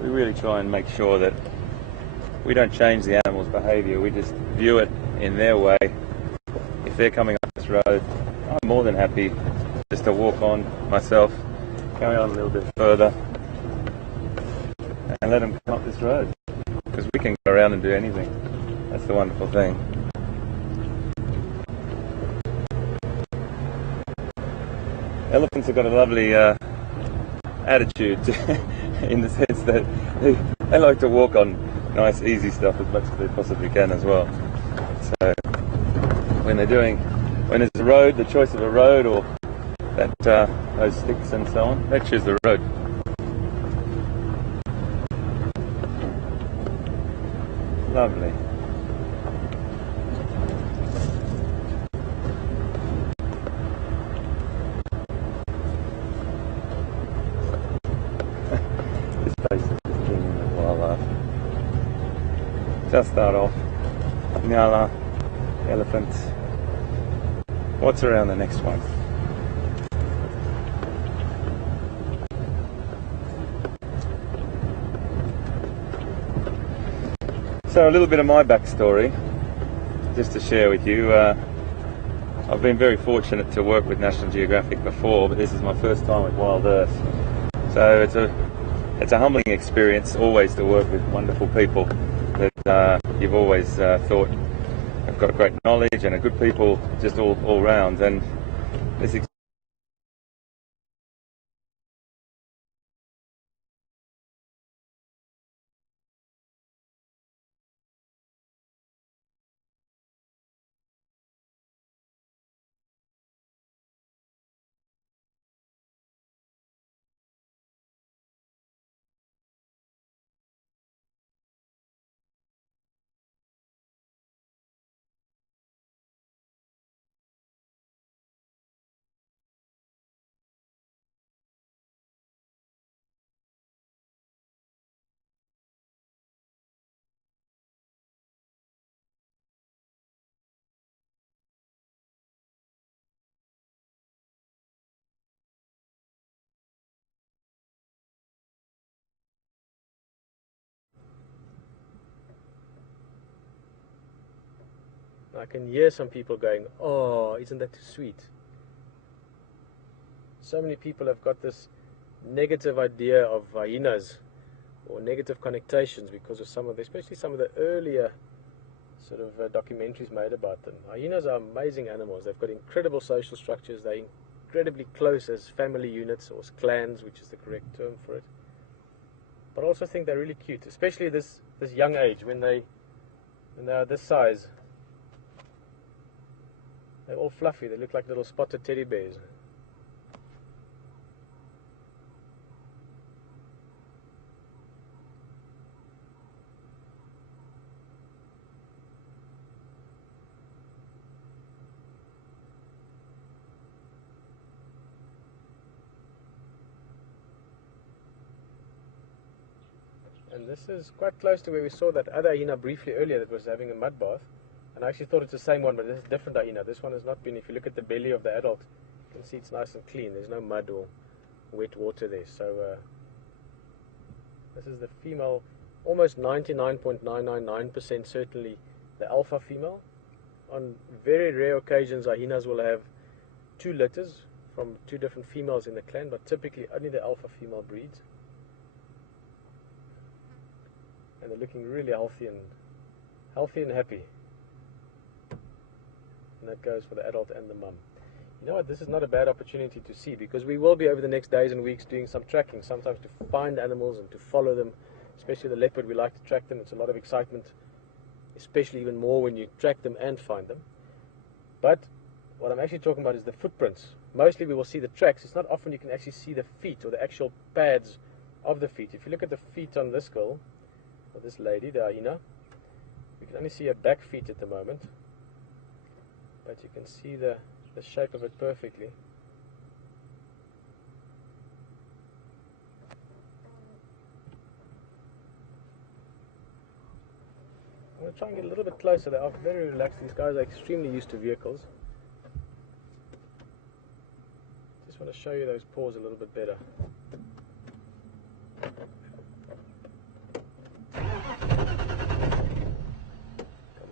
we really try and make sure that we don't change the animal's behaviour, we just view it in their way. If they're coming up this road, I'm more than happy just to walk on myself, carry on a little bit further, and let them come up this road, because we can go around and do anything. That's the wonderful thing. Elephants have got a lovely attitude in the sense that they like to walk on nice easy stuff as much as they possibly can as well. So when there's a road, the choice of a road, or that those sticks and so on, they choose the road. Lovely. This place is just teeming with wildlife. Just start off. Nyala, elephant. What's around the next one? So a little bit of my backstory, just to share with you. I've been very fortunate to work with National Geographic before, but this is my first time with Wild Earth. So it's a humbling experience always to work with wonderful people that you've always thought have got great knowledge and are good people just all round. And this I can hear some people going, "Oh, isn't that too sweet?" So many people have got this negative idea of hyenas or negative connotations because of especially some of the earlier sort of documentaries made about them. Hyenas are amazing animals. They've got incredible social structures. They're incredibly close as family units or as clans, which is the correct term for it. But I also think they're really cute, especially this young age when they are this size. They're all fluffy. They look like little spotted teddy bears. And this is quite close to where we saw that other hyena briefly earlier that was having a mud bath. And I actually thought it's the same one, but this is a different hyena. This one has not been. If you look at the belly of the adult, you can see it's nice and clean. There's no mud or wet water there. So this is the female, almost 99.999% certainly the alpha female. On very rare occasions, hyenas will have two litters from two different females in the clan, but typically only the alpha female breeds. And they're looking really healthy and happy. And that goes for the adult and the mum. You know what, this is not a bad opportunity to see, because we will be over the next days and weeks doing some tracking, sometimes to find animals and to follow them, especially the leopard. We like to track them. It's a lot of excitement, especially even more when you track them and find them. But what I'm actually talking about is the footprints. Mostly we will see the tracks. It's not often you can actually see the feet or the actual pads of the feet. If you look at the feet on this girl, or this lady, the hyena, you can only see her back feet at the moment, but you can see the shape of it perfectly. I'm going to try and get a little bit closer. They are very relaxed. These guys are extremely used to vehicles. Just want to show you those paws a little bit better. Come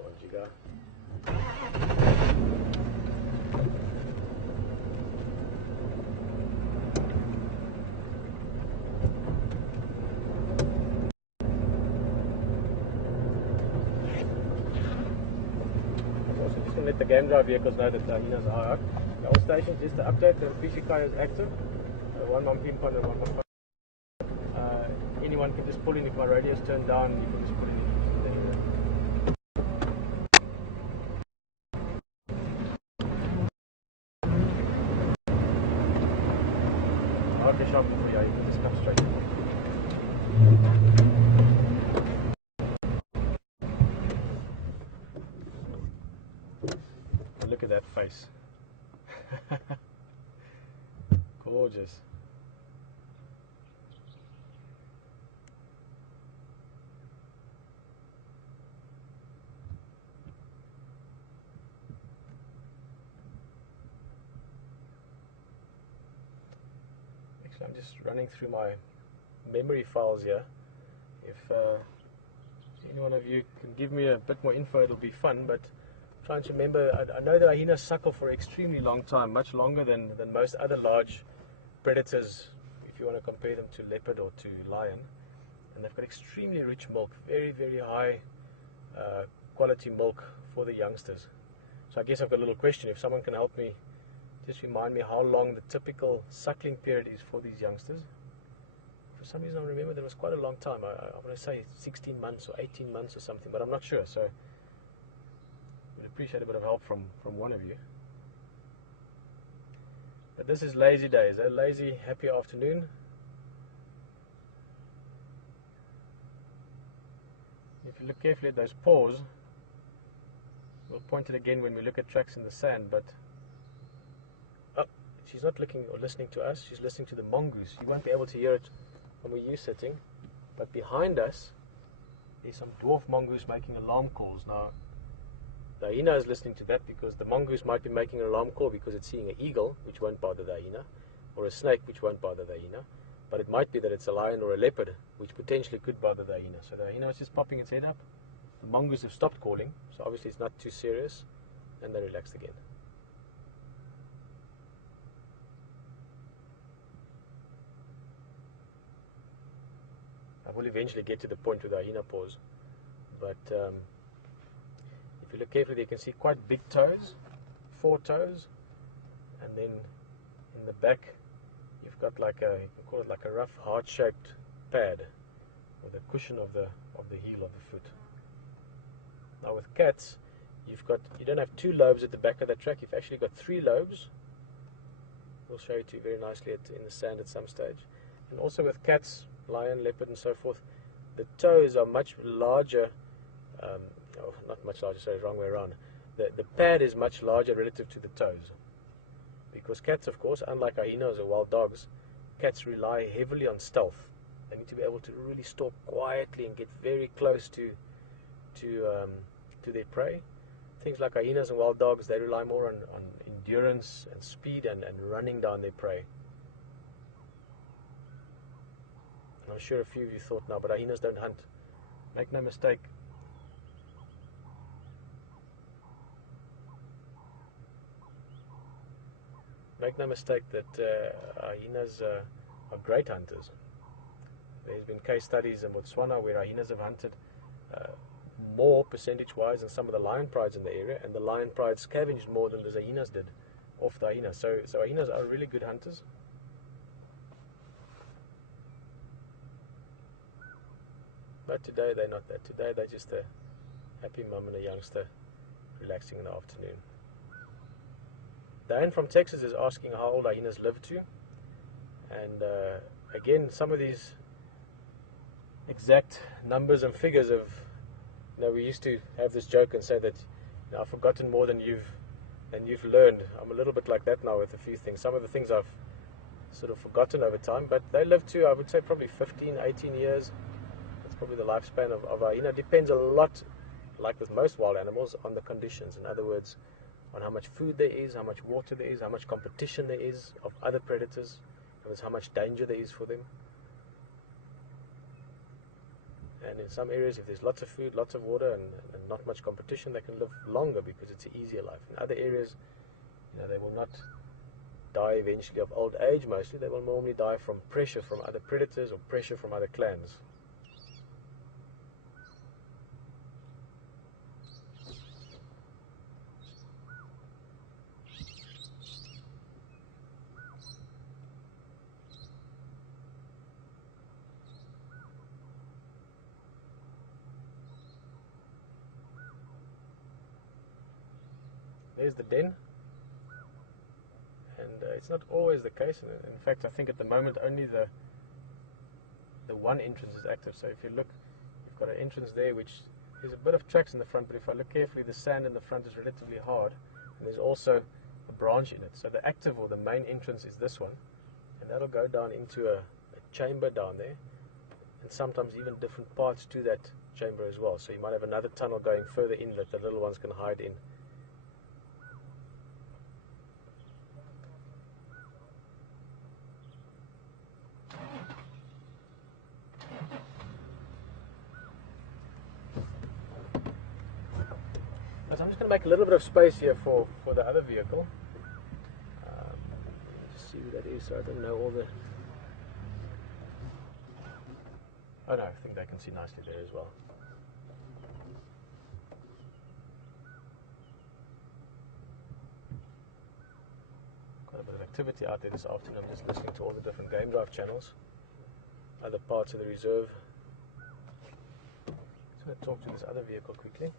on, Jiga. Also, just going to let the game drive vehicles know that the hyenas are up. The all stations, just to update, the Pieter is active. One mum pin and one mum. Anyone can just pull in. If my radio is turned down, you can just pull in. I'll be sharp for you. You can just come straight. Look at that face. Gorgeous. Actually, I'm just running through my memory files here. If any one of you can give me a bit more info, it'll be fun. But I'm trying to remember, I know that hyenas suckle for an extremely long time, much longer than most other large predators, if you want to compare them to leopard or to lion. And they've got extremely rich milk, very, very high quality milk for the youngsters. So I guess I've got a little question. If someone can help me, just remind me how long the typical suckling period is for these youngsters. For some reason I remember there was quite a long time. I want to say 16 months or 18 months or something, but I'm not sure. So would appreciate a bit of help from one of you. But this is lazy days, a lazy, happy afternoon. If you look carefully at those paws, we'll point it again when we look at tracks in the sand, but she's not looking or listening to us, she's listening to the mongoose. You won't be able to hear it from where you're sitting, but behind us there's some dwarf mongoose making alarm calls. Now the hyena is listening to that because the mongoose might be making an alarm call because it's seeing an eagle, which won't bother the hyena, or a snake, which won't bother the hyena, but it might be that it's a lion or a leopard, which potentially could bother the hyena. So the hyena is just popping its head up. The mongoose have stopped calling, so obviously it's not too serious, and they relaxed again. I will eventually get to the point with the hyena paws, but if you look carefully, you can see quite big toes, 4 toes, and then in the back you've got like a, you can call it like a rough heart-shaped pad, or the cushion of the heel of the foot. Now with cats, you don't have 2 lobes at the back of the track. You've actually got 3 lobes. We'll show it to you very nicely in the sand at some stage. And also with cats, lion, leopard, and so forth, the toes are much larger. Not much larger, sorry, wrong way around. The pad is much larger relative to the toes, because cats, of course, unlike hyenas or wild dogs, cats rely heavily on stealth. They need to be able to really stalk quietly and get very close to their prey. Things like hyenas and wild dogs, they rely more on endurance and speed and running down their prey. And I'm sure a few of you thought now, but hyenas don't hunt. Make no mistake. Make no mistake that hyenas are great hunters. There's been case studies in Botswana where hyenas have hunted more percentage-wise than some of the lion prides in the area, and the lion prides scavenged more than the hyenas did off the hyenas. So hyenas are really good hunters. But today they're not that. Today they're just a happy mum and a youngster relaxing in the afternoon. Dan from Texas is asking how old hyenas live to. And again, some of these exact numbers and figures of, we used to have this joke and say that I've forgotten more than you've learned. I'm a little bit like that now with a few things. Some of the things I've sort of forgotten over time, but they live to, I would say, probably 15, 18 years. That's probably the lifespan of a hyena. Depends a lot, like with most wild animals, on the conditions. In other words, on how much food there is, how much water there is, how much competition there is of other predators, and how much danger there is for them. And in some areas, if there's lots of food, lots of water, and not much competition, they can live longer because it's an easier life. In other areas, they will not die eventually of old age mostly. They will normally die from pressure from other predators or pressure from other clans. There's the den, and it's not always the case. In fact, I think at the moment only the one entrance is active. So if you look, you've got an entrance there which there's a bit of tracks in the front, but if I look carefully, the sand in the front is relatively hard, and there's also a branch in it. So the active or the main entrance is this one, and that'll go down into a chamber down there, and sometimes even different parts to that chamber as well. So you might have another tunnel going further in that the little ones can hide in. But I'm just going to make a little bit of space here for the other vehicle. Just see who that is, so I don't know all the... Oh no, I think they can see nicely there as well. Quite a bit of activity out there this afternoon. I'm just listening to all the different game drive channels, other parts of the reserve. Just going to talk to this other vehicle quickly.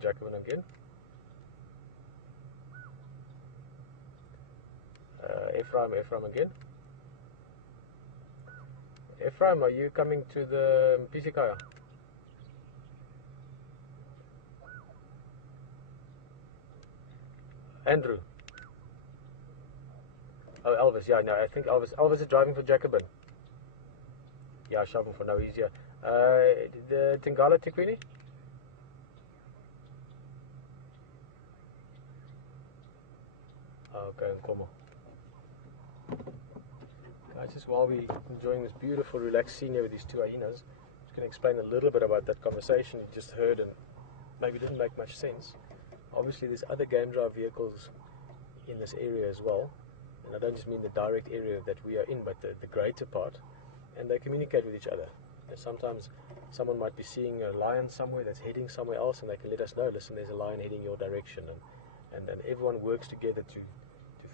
Jacobin again. Ephraim again. Ephraim, are you coming to the Pisikaya? Andrew. Oh, Elvis, yeah, no, I think Elvis is driving for Jacobin. Yeah, shovel for now, easier. The Tingala Tikwini? Okay, Nkomo. Guys, just while we're enjoying this beautiful, relaxed scene here with these two hyenas, I'm just going to explain a little bit about that conversation you just heard and maybe didn't make much sense. Obviously, there's other game drive vehicles in this area as well, and I don't just mean the direct area that we are in, but the greater part, and they communicate with each other. And sometimes someone might be seeing a lion somewhere that's heading somewhere else, and they can let us know, listen, there's a lion heading your direction, and then everyone works together to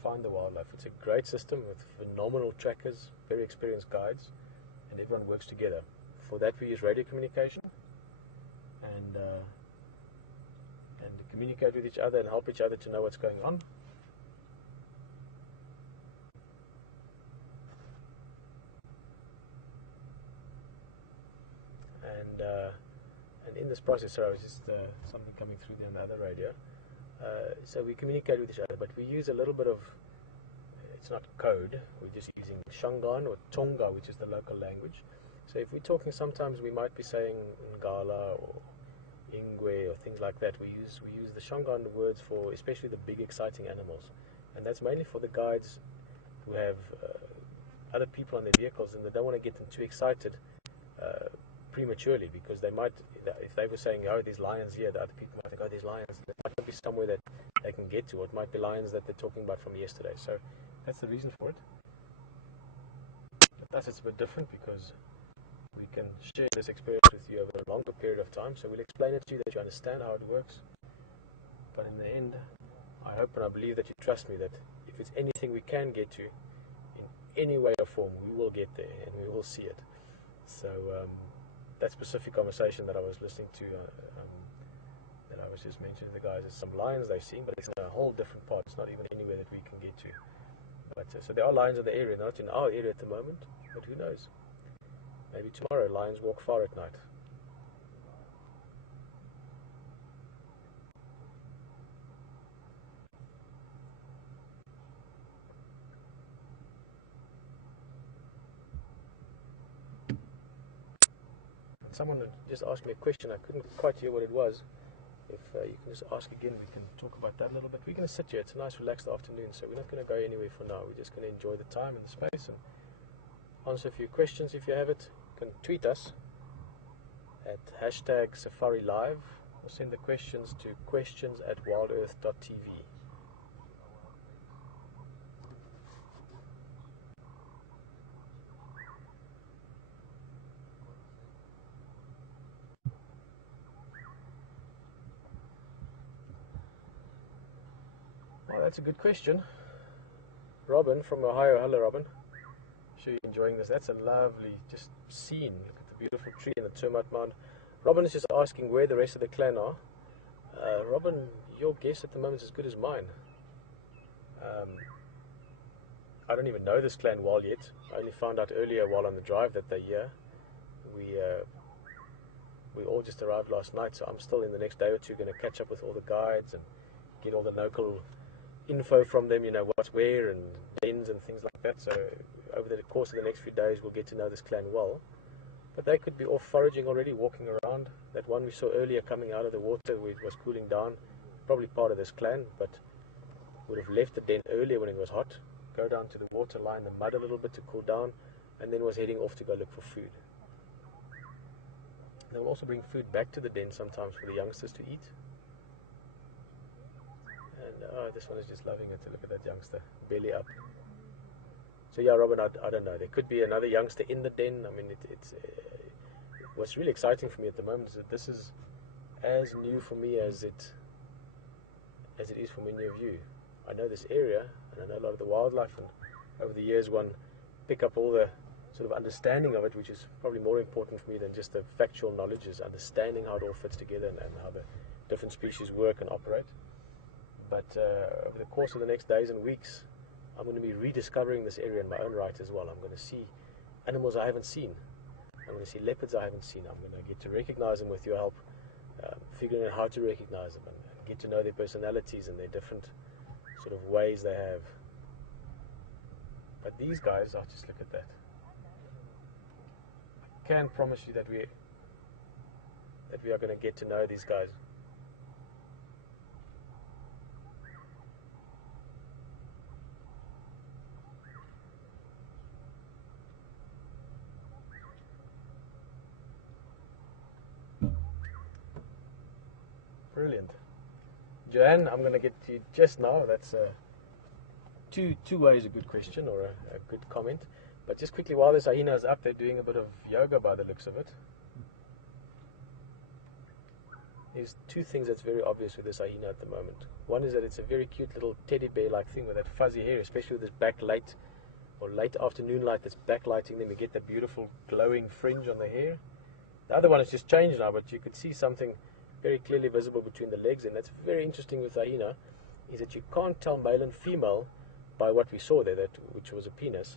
find the wildlife. It's a great system with phenomenal trackers, very experienced guides, and everyone works together. For that we use radio communication and communicate with each other and help each other to know what's going on. And in this process, sorry, I was just something coming through there on the other radio. So we communicate with each other, but we use a little bit of, it's not code, we're just using Shangaan or Tonga, which is the local language. So if we're talking, sometimes we might be saying Ngala or Ingwe or things like that. We use the Shangaan words for especially the big exciting animals, and that's mainly for the guides who have other people on their vehicles and they don't want to get them too excited prematurely, because they might, if they were saying, oh, these lions here, the other people might think, oh, these lions, there might not be somewhere that they can get to, or it might be lions that they're talking about from yesterday. So that's the reason for it. But thus it's a bit different because we can share this experience with you over a longer period of time, so we'll explain it to you that you understand how it works. But in the end, I hope and I believe that you trust me that if it's anything we can get to in any way or form, we will get there and we will see it. So that specific conversation that I was listening to, that I was just mentioning to the guys, is some lions they've seen, but it's in a whole different part. It's not even anywhere that we can get to. But so there are lions in the area, not in our area at the moment, but who knows? Maybe tomorrow lions walk far at night. Someone just asked me a question. I couldn't quite hear what it was. If you can just ask again, we can talk about that a little bit. We're going to sit here. It's a nice, relaxed afternoon, so we're not going to go anywhere for now. We're just going to enjoy the time and the space and answer a few questions if you have it. You can tweet us at #SafariLive or send the questions to questions@WildEarthTV. Well, that's a good question. Robin from Ohio. Hello, Robin. I'm sure you're enjoying this. That's a lovely just scene. Look at the beautiful tree and the termite mound. Robin is just asking where the rest of the clan are. Robin, your guess at the moment is as good as mine. I don't even know this clan well yet. I only found out earlier while on the drive that they're here. We all just arrived last night, so I'm still in the next day or two going to catch up with all the guides and get all the local info from them, you know, what's where and dens and things like that. So over the course of the next few days we'll get to know this clan well. But they could be off foraging already, walking around. That one we saw earlier coming out of the water where it was cooling down, probably part of this clan, but would have left the den earlier when it was hot, go down to the water, lie in the mud a little bit to cool down, and then was heading off to go look for food. They will also bring food back to the den sometimes for the youngsters to eat. And this one is just loving it. Look at that youngster, belly up. So yeah, Robin, I don't know. There could be another youngster in the den. I mean, what's really exciting for me at the moment is that this is as new for me as it is for many of you. I know this area, and I know a lot of the wildlife, and over the years one pick up all the sort of understanding of it, which is probably more important for me than just the factual knowledge, is understanding how it all fits together and how the different species work and operate. But over the course of the next days and weeks, I'm going to be rediscovering this area in my own right as well. I'm going to see animals I haven't seen. I'm going to see leopards I haven't seen. I'm going to get to recognize them with your help, figuring out how to recognize them and get to know their personalities and their different sort of ways they have. But these guys, just look at that. I can promise you that we are going to get to know these guys. Brilliant. Joanne, I'm going to get to you just now. That's two ways a good question or a good comment. But just quickly, while this hyena is up, they're doing a bit of yoga by the looks of it. There's two things that's very obvious with this hyena at the moment. One is that it's a very cute little teddy bear-like thing with that fuzzy hair, especially with this backlight or late afternoon light that's backlighting them. You get that beautiful glowing fringe on the hair. The other one has just changed now, but you could see something very clearly visible between the legs, and that's very interesting with hyena, is that you can't tell male and female by what we saw there, which was a penis.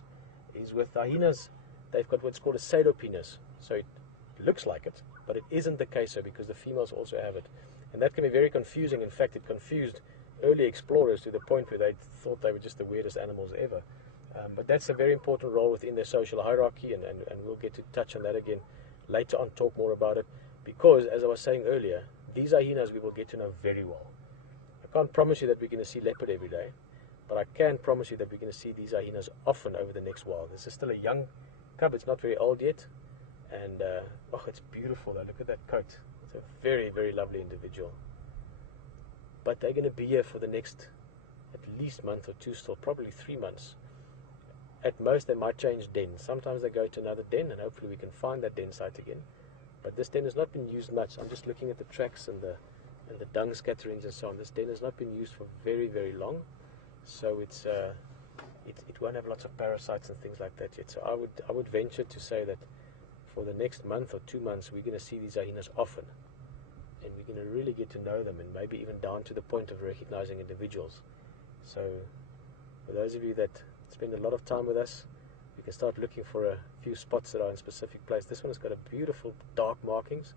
Is with hyenas, they've got what's called a pseudopenis, so it looks like it, but it isn't the case so, because the females also have it, and that can be very confusing. In fact, it confused early explorers to the point where they thought they were just the weirdest animals ever. But that's a very important role within their social hierarchy, and we'll get to touch on that again later on, talk more about it, because as I was saying earlier, these hyenas we will get to know very well. I can't promise you that we're going to see leopard every day, but I can promise you that we're going to see these hyenas often over the next while. This is still a young cub, it's not very old yet, and it's beautiful though. Look at that coat. It's a very, very lovely individual. But they're going to be here for the next at least month or two, still probably 3 months. At most they might change dens. Sometimes they go to another den, and hopefully we can find that den site again. But this den has not been used much. I'm just looking at the tracks and the dung scatterings and so on. This den has not been used for very, very long, so it won't have lots of parasites and things like that yet. So I would venture to say that for the next month or 2 months we're going to see these hyenas often, and we're going to really get to know them, and maybe even down to the point of recognizing individuals. So for those of you that spend a lot of time with us, you can start looking for a few spots that are in specific place. This one has got a beautiful dark markings.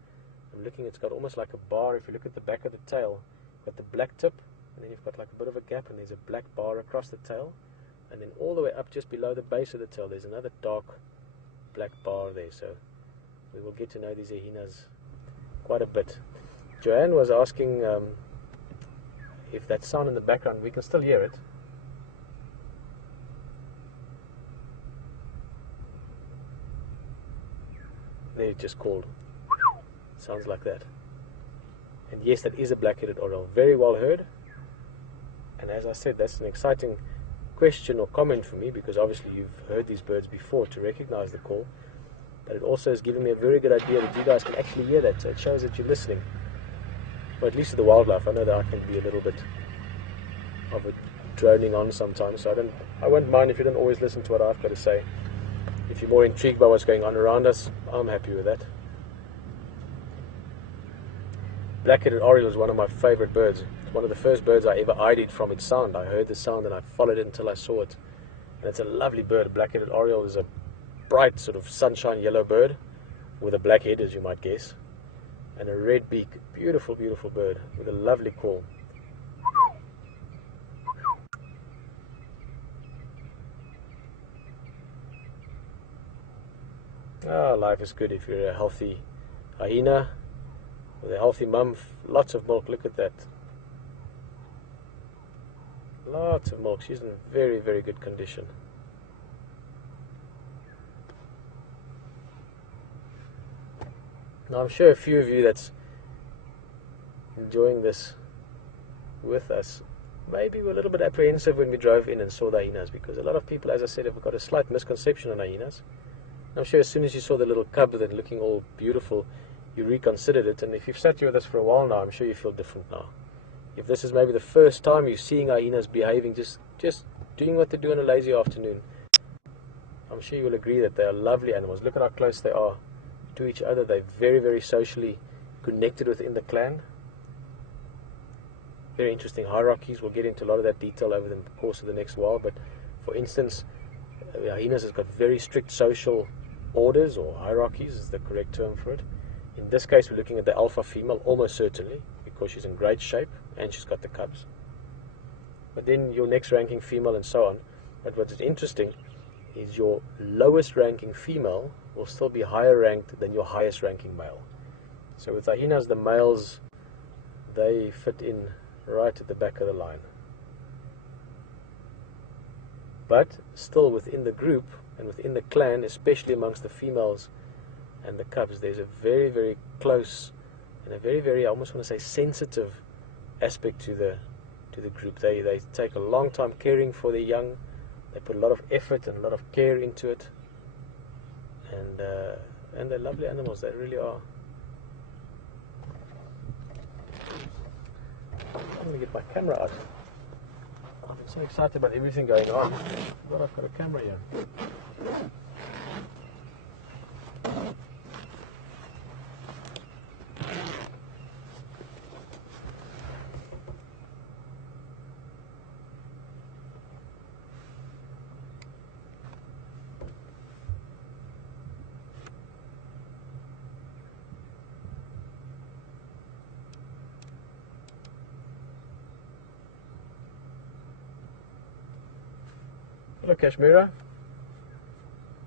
I'm looking, it's got almost like a bar. If you look at the back of the tail, you've got the black tip, and then you've got like a bit of a gap, and there's a black bar across the tail, and then all the way up just below the base of the tail there's another dark black bar there. So we will get to know these hyenas quite a bit. Joanne was asking if that sound in the background, we can still hear it. They just called. Sounds like that. And yes, that is a black-headed oriole. Very well heard. And as I said, that's an exciting question or comment for me, because obviously you've heard these birds before to recognize the call. But it also has given me a very good idea that you guys can actually hear that. So it shows that you're listening. Or at least to the wildlife. I know that I can be a little bit of a droning on sometimes. So I won't mind if you don't always listen to what I've got to say. If you're more intrigued by what's going on around us, I'm happy with that. Black-headed oriole is one of my favorite birds. It's one of the first birds I ever ID'd from its sound. I heard the sound and I followed it until I saw it. And it's a lovely bird. Black-headed oriole is a bright sort of sunshine yellow bird with a black head, as you might guess, and a red beak. Beautiful, beautiful bird with a lovely call. Ah, life is good if you're a healthy hyena with a healthy mum. Lots of milk. Look at that. Lots of milk. She's in very, very good condition. Now I'm sure a few of you that's enjoying this with us maybe were a little bit apprehensive when we drove in and saw the hyenas, because a lot of people, as I said, have got a slight misconception on hyenas. I'm sure as soon as you saw the little cub that looking all beautiful, you reconsidered it. And if you've sat here with us for a while now, I'm sure you feel different now. If this is maybe the first time you're seeing hyenas behaving, just doing what they do on a lazy afternoon, I'm sure you will agree that they are lovely animals. Look at how close they are to each other. They're very, very socially connected within the clan. Very interesting hierarchies. We'll get into a lot of that detail over the course of the next while. But for instance, hyenas has got very strict social orders, or hierarchies is the correct term for it. In this case, we're looking at the alpha female, almost certainly, because she's in great shape and she's got the cubs. But then your next ranking female and so on. But what's interesting is your lowest ranking female will still be higher ranked than your highest ranking male. So with hyenas, the males, they fit in right at the back of the line. But still within the group and within the clan, especially amongst the females and the cubs, there's a very, very close and a very, very, I almost want to say, sensitive aspect to the group. They take a long time caring for their young. They put a lot of effort and a lot of care into it, and they're lovely animals. They really are. I'm going to get my camera out. I'm so excited about everything going on. But I've got a camera here. Hello, Kashmira,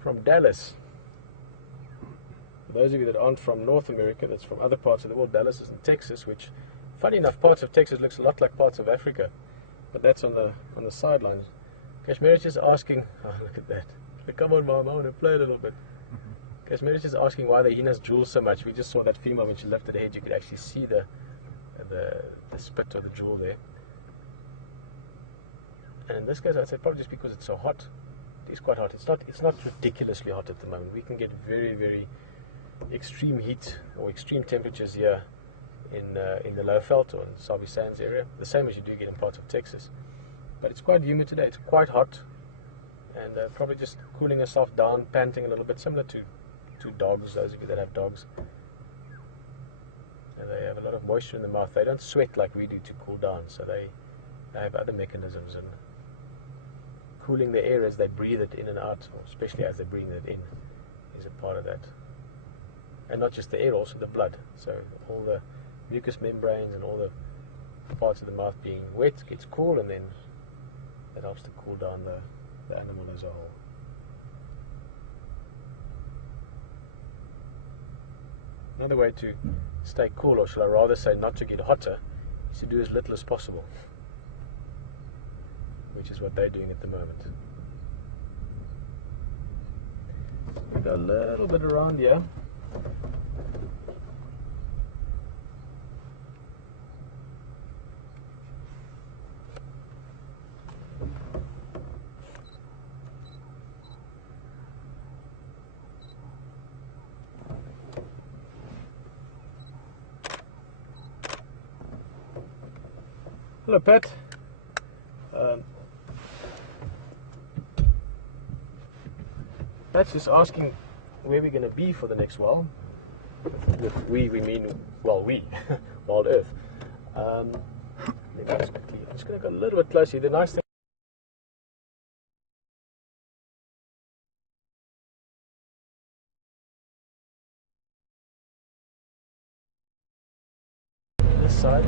from Dallas. For those of you that aren't from North America, that's from other parts of the world, Dallas is in Texas, which, funny enough, parts of Texas looks a lot like parts of Africa, but that's on the sidelines. Kashmira is just asking, oh, look at that. Come on, Mom, I want to play a little bit. Kashmira is just asking why the hyenas drool so much. We just saw that female when she lifted her head, you could actually see the spit or the drool there. And in this case, I'd say probably just because it's so hot. It is quite hot. It's not ridiculously hot at the moment. We can get very, very extreme heat or extreme temperatures here in the Lowveld or in the Sabi Sands area, the same as you do get in parts of Texas. But it's quite humid today. It's quite hot, and probably just cooling yourself down, panting a little bit, similar to dogs. Those of you that have dogs, and they have a lot of moisture in the mouth. They don't sweat like we do to cool down, so they have other mechanisms, and cooling the air as they breathe it in and out, or especially as they breathe it in, is a part of that. And not just the air, also the blood. So all the mucous membranes and all the parts of the mouth being wet gets cool, and then that helps to cool down the animal as a whole. Another way to stay cool, or shall I rather say not to get hotter, is to do as little as possible, which is what they're doing at the moment. We got a little bit around here. Hello, Pat. Pat's just asking where we're going to be for the next while. With we mean, well, we, Wild Earth. I'm just going to go a little bit closer. The nice thing side.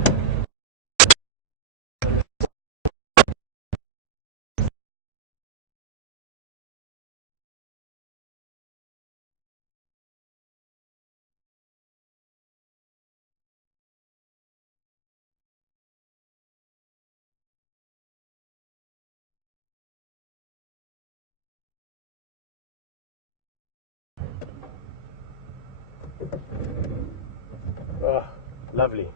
Oh, lovely.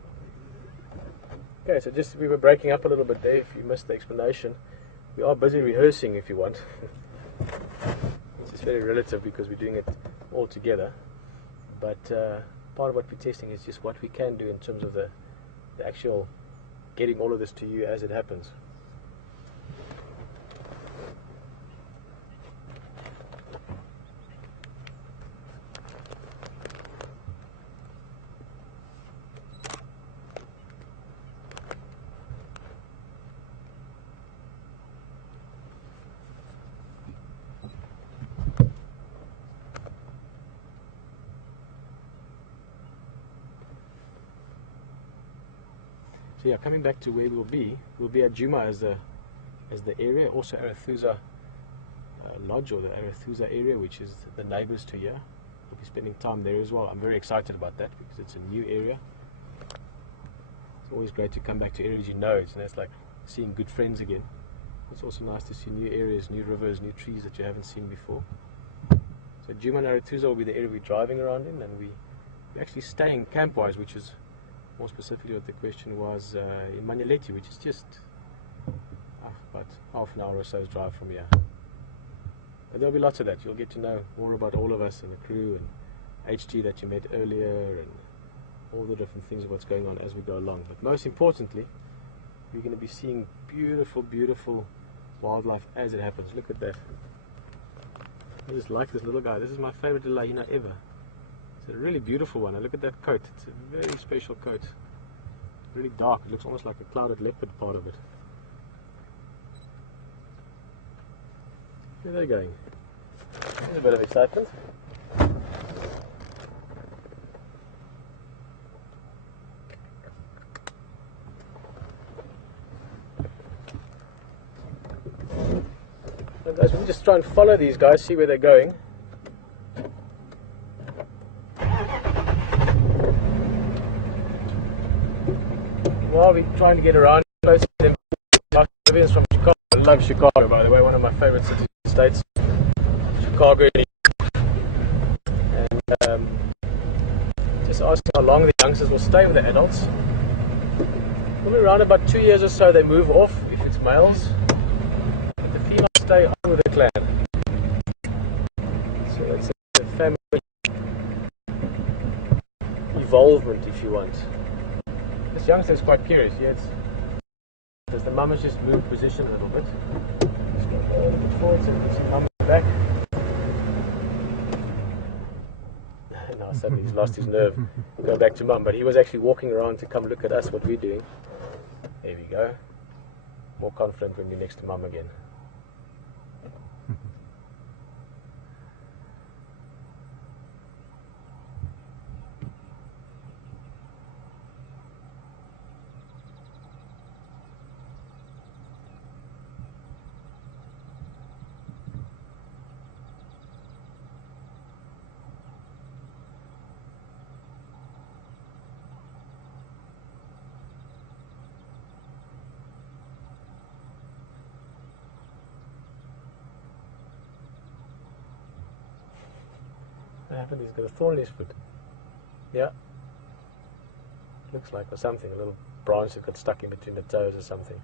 Okay, so just we were breaking up a little bit there. If you missed the explanation, we are busy rehearsing if you want. It's just very relative because we're doing it all together. But part of what we're testing is just what we can do in terms of the actual getting all of this to you as it happens. So yeah, coming back to where we'll be at Juma as the area, also Arathusa Lodge, or the Arathusa area, which is the neighbors to here. We'll be spending time there as well. I'm very excited about that because it's a new area. It's always great to come back to areas you know. It's like seeing good friends again. It's also nice to see new areas, new rivers, new trees that you haven't seen before. So Juma and Arathusa will be the area we're driving around in, and we're actually staying camp-wise, which is more specifically what the question was, in Manyeleti, which is just about half an hour or so's drive from here. But there'll be lots of that. You'll get to know more about all of us and the crew and HG that you met earlier and all the different things of what's going on as we go along. But most importantly, you're going to be seeing beautiful, beautiful wildlife as it happens. Look at that. I just like this little guy. This is my favorite little hyena ever. It's a really beautiful one. Look at that coat. It's a very special coat. Really dark. It looks almost like a clouded leopard part of it. Where are they going? There's a bit of excitement. So guys, we'll just try and follow these guys, see where they're going. While we're trying to get around close to them. Vivian's from Chicago. I love Chicago, by the way, one of my favorite cities in the States. Chicago. And just asking how long the youngsters will stay with the adults. Probably around about 2 years or so they move off if it's males. But the females stay on with the clan. So it's a family evolvement, if you want. This youngster is quite curious. Because the mum has just moved position a little bit. Just go a little bit forward so we can see mum back. Now suddenly he's lost his nerve. Going back to mum, but he was actually walking around to come look at us, what we're doing. There we go. More confident when you're next to mum again. What happened? He's got a thorn in his foot. Yeah. Looks like, or something, a little branch that got stuck in between the toes or something.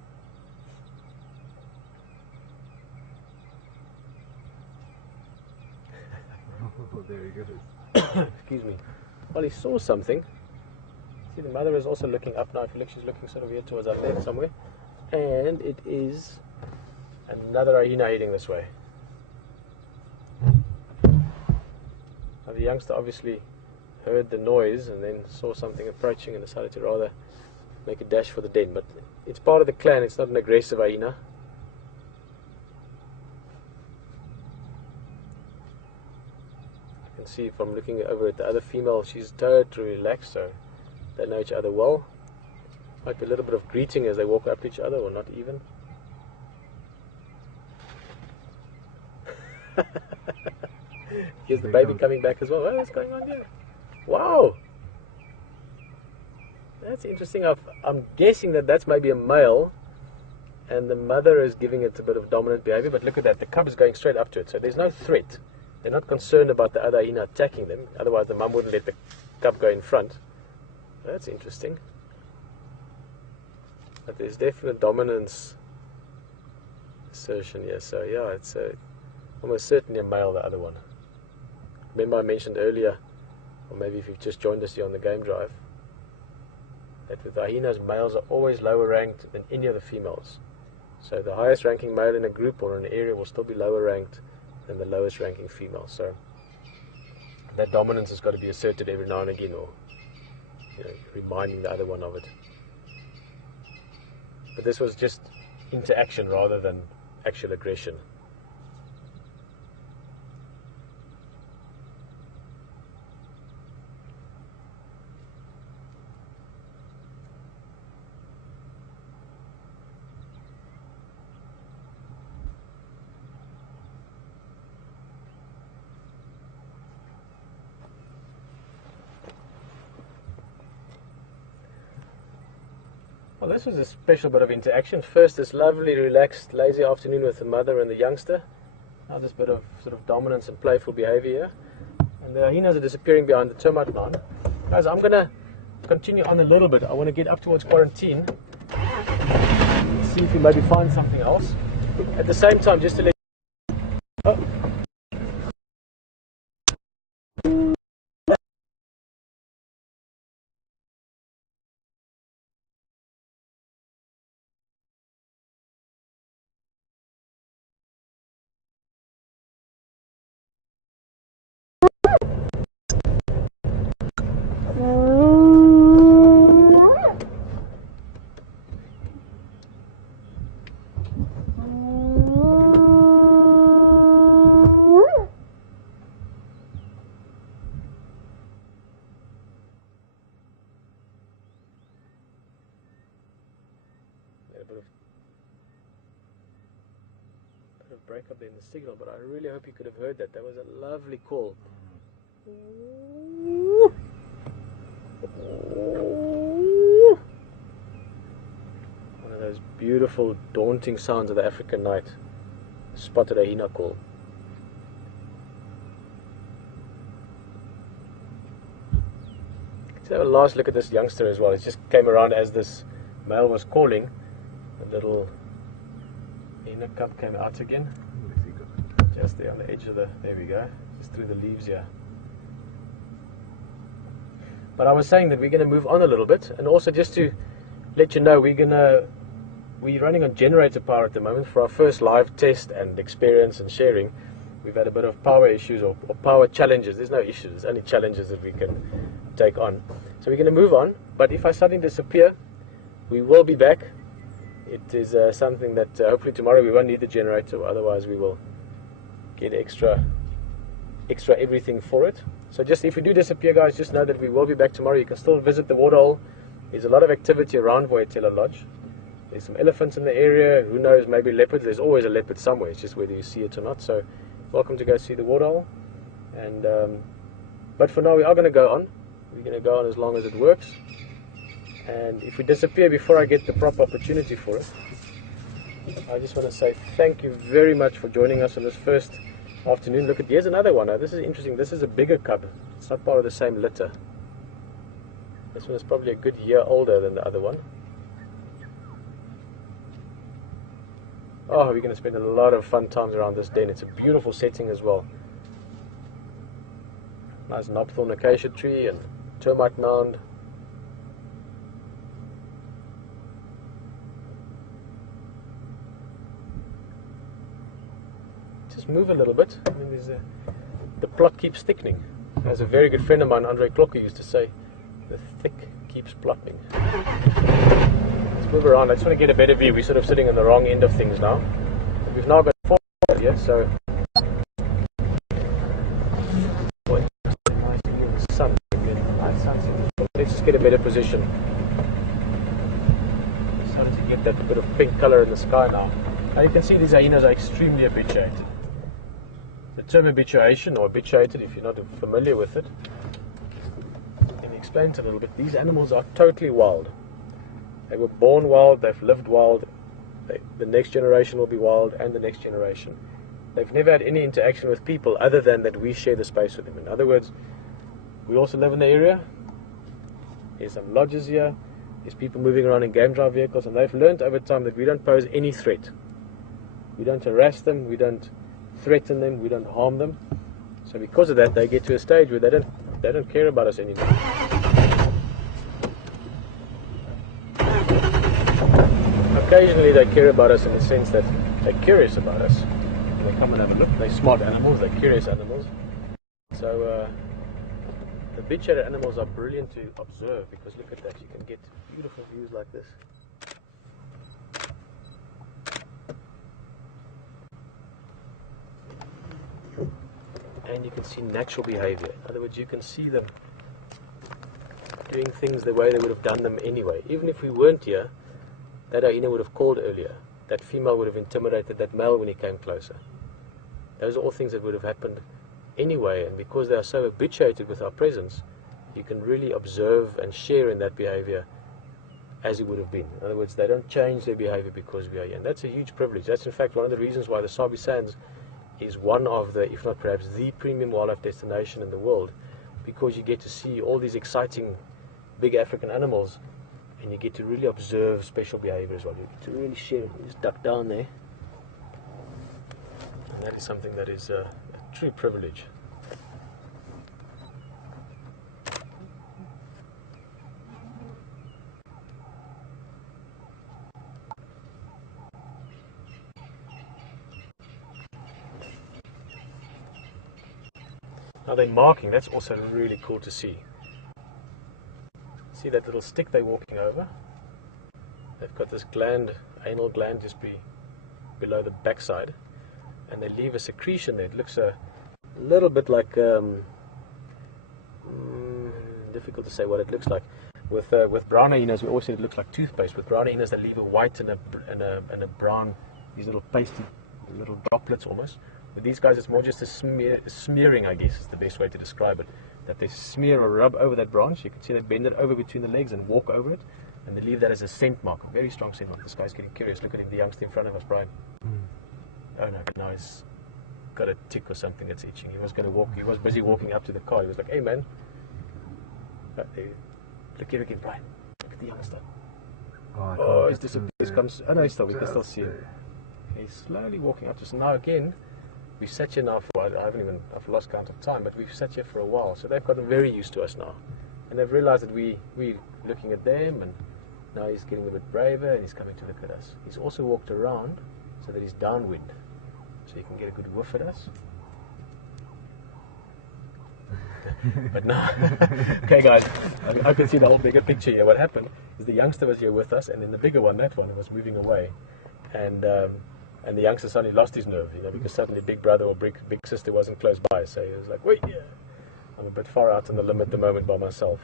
Oh, there he goes. Excuse me. Well, he saw something. See, the mother is also looking up now. If you look, she's looking sort of here towards our left somewhere. And it is another hyena heading this way. Now, the youngster obviously heard the noise and then saw something approaching and decided to rather make a dash for the den. But it's part of the clan. It's not an aggressive hyena. You can see from looking over at the other female, she's totally relaxed, so they know each other well. Might be a little bit of greeting as they walk up to each other, or not even. Here's the baby coming back as well. What's going on here? Wow! That's interesting. I'm guessing that that's maybe a male, and the mother is giving it a bit of dominant behavior, but look at that. The cub is going straight up to it, so there's no threat. They're not concerned about the other hyena attacking them, otherwise the mum wouldn't let the cub go in front. That's interesting. But there's definite dominance assertion here, so yeah, it's almost certainly a male, the other one. Remember I mentioned earlier, or maybe if you've just joined us here on the game drive, that with the hyenas, males are always lower ranked than any of the females. So the highest ranking male in a group or in an area will still be lower ranked than the lowest ranking female. So that dominance has got to be asserted every now and again, or reminding the other one of it. But this was just interaction rather than actual aggression. Well, this was a special bit of interaction. First, this lovely, relaxed, lazy afternoon with the mother and the youngster. Now this bit of sort of dominance and playful behavior. And the hyenas are disappearing behind the termite mound. Guys, I'm going to continue on a little bit. I want to get up towards quarantine. See if we maybe find something else. At the same time, just to let you know, a bit of break up there in the signal, but I really hope you could have heard that. That was a lovely call. One of those beautiful, daunting sounds of the African night. Spotted a hyena call. Let's have a last look at this youngster as well. It just came around as this male was calling. A little hyena cub came out again. Just there on the edge of the, there we go, just through the leaves here. But I was saying that we're going to move on a little bit, and also just to let you know, we're running on generator power at the moment for our first live test and experience and sharing. We've had a bit of power issues or power challenges. There's no issues, there's only challenges that we can take on. So we're going to move on, but if I suddenly disappear, we will be back. It is something that hopefully tomorrow we won't need the generator, otherwise we will get extra everything for it. So just if we do disappear, guys, just know that we will be back tomorrow. You can still visit the waterhole. There's a lot of activity around WildEarthTV Lodge. There's some elephants in the area. Who knows, maybe leopards. There's always a leopard somewhere. It's just whether you see it or not. So welcome to go see the waterhole. And but for now, we are going to go on. We're going to go on as long as it works. And if we disappear before I get the proper opportunity for it, I just want to say thank you very much for joining us on this first afternoon. Look, here's another one. Now, this is interesting. This is a bigger cub. It's not part of the same litter. This one is probably a good year older than the other one. Oh, we're going to spend a lot of fun times around this den. It's a beautiful setting as well. Nice knobthorn acacia tree and termite mound. Just move a little bit. I mean, the plot keeps thickening. As a very good friend of mine, Andre Klokker, used to say, the thick keeps plotting. Let's move around. I just want to get a better view. We're sort of sitting on the wrong end of things now. We've now got 4 here, so boy, nice view of the sun. Nice sunset. Let's just get a better position. Starting to get that bit of pink color in the sky now. Now you can see these hyenas are extremely habituated. The term habituation, or habituated if you're not familiar with it, let me explain it a little bit. These animals are totally wild. They were born wild, they've lived wild, the next generation will be wild, and the next generation. They've never had any interaction with people other than that we share the space with them. In other words, we also live in the area. There's some lodges here. There's people moving around in game drive vehicles, and they've learned over time that we don't pose any threat. We don't harass them, we don't threaten them, we don't harm them. So because of that, they get to a stage where they don't care about us anymore. Occasionally they care about us in the sense that they're curious about us. They come and have a look. They're smart animals, they're curious animals. So habituated animals are brilliant to observe, because look at that, you can get beautiful views like this. And you can see natural behavior. In other words, you can see them doing things the way they would have done them anyway. Even if we weren't here, that hyena would have called earlier. That female would have intimidated that male when he came closer. Those are all things that would have happened anyway, and because they are so habituated with our presence, you can really observe and share in that behavior as it would have been. In other words, they don't change their behavior because we are here, and that's a huge privilege. That's in fact one of the reasons why the Sabi Sands is one of the, if not perhaps the premium wildlife destination in the world, because you get to see all these exciting big African animals, and you get to really observe special behavior as well. You get to really share. You just duck down there, and that is something that is a true privilege. Now they're marking, that's also really cool to see. See that little stick they're walking over? They've got this gland, anal gland just below the backside, and they leave a secretion there. It looks a little bit like, difficult to say what it looks like. With brown hyenas, we always say it looks like toothpaste. With brown hyenas, they leave a white and a brown, these little pasty, little droplets almost. With these guys, it's more just a smearing, I guess is the best way to describe it. That they smear or rub over that branch. You can see they bend it over between the legs and walk over it, and they leave that as a scent mark, a very strong scent mark. This guy's getting curious. Look at him, the youngster in front of us, Brian. Oh no, but now he's got a tick or something that's itching. He was going to walk. He was busy walking up to the car. He was like, "Hey man, look here again, Brian. Look at the youngster." Oh, he's disappeared. Oh no, we can still see him. He's slowly walking up to us. Now again, we've sat here now for, I've lost count of time, but we've sat here for a while. So they've gotten very used to us now. And they've realized that we're looking at them, and now he's getting a bit braver and he's coming to look at us. He's also walked around so that he's downwind, so he can get a good whiff at us. But now, okay guys, I can see the whole bigger picture here. What happened is the youngster was here with us, and then the bigger one, that one, was moving away. And the youngster suddenly lost his nerve, because suddenly big brother or big sister wasn't close by. So he was like, wait, yeah, I'm a bit far out on the limb at the moment by myself.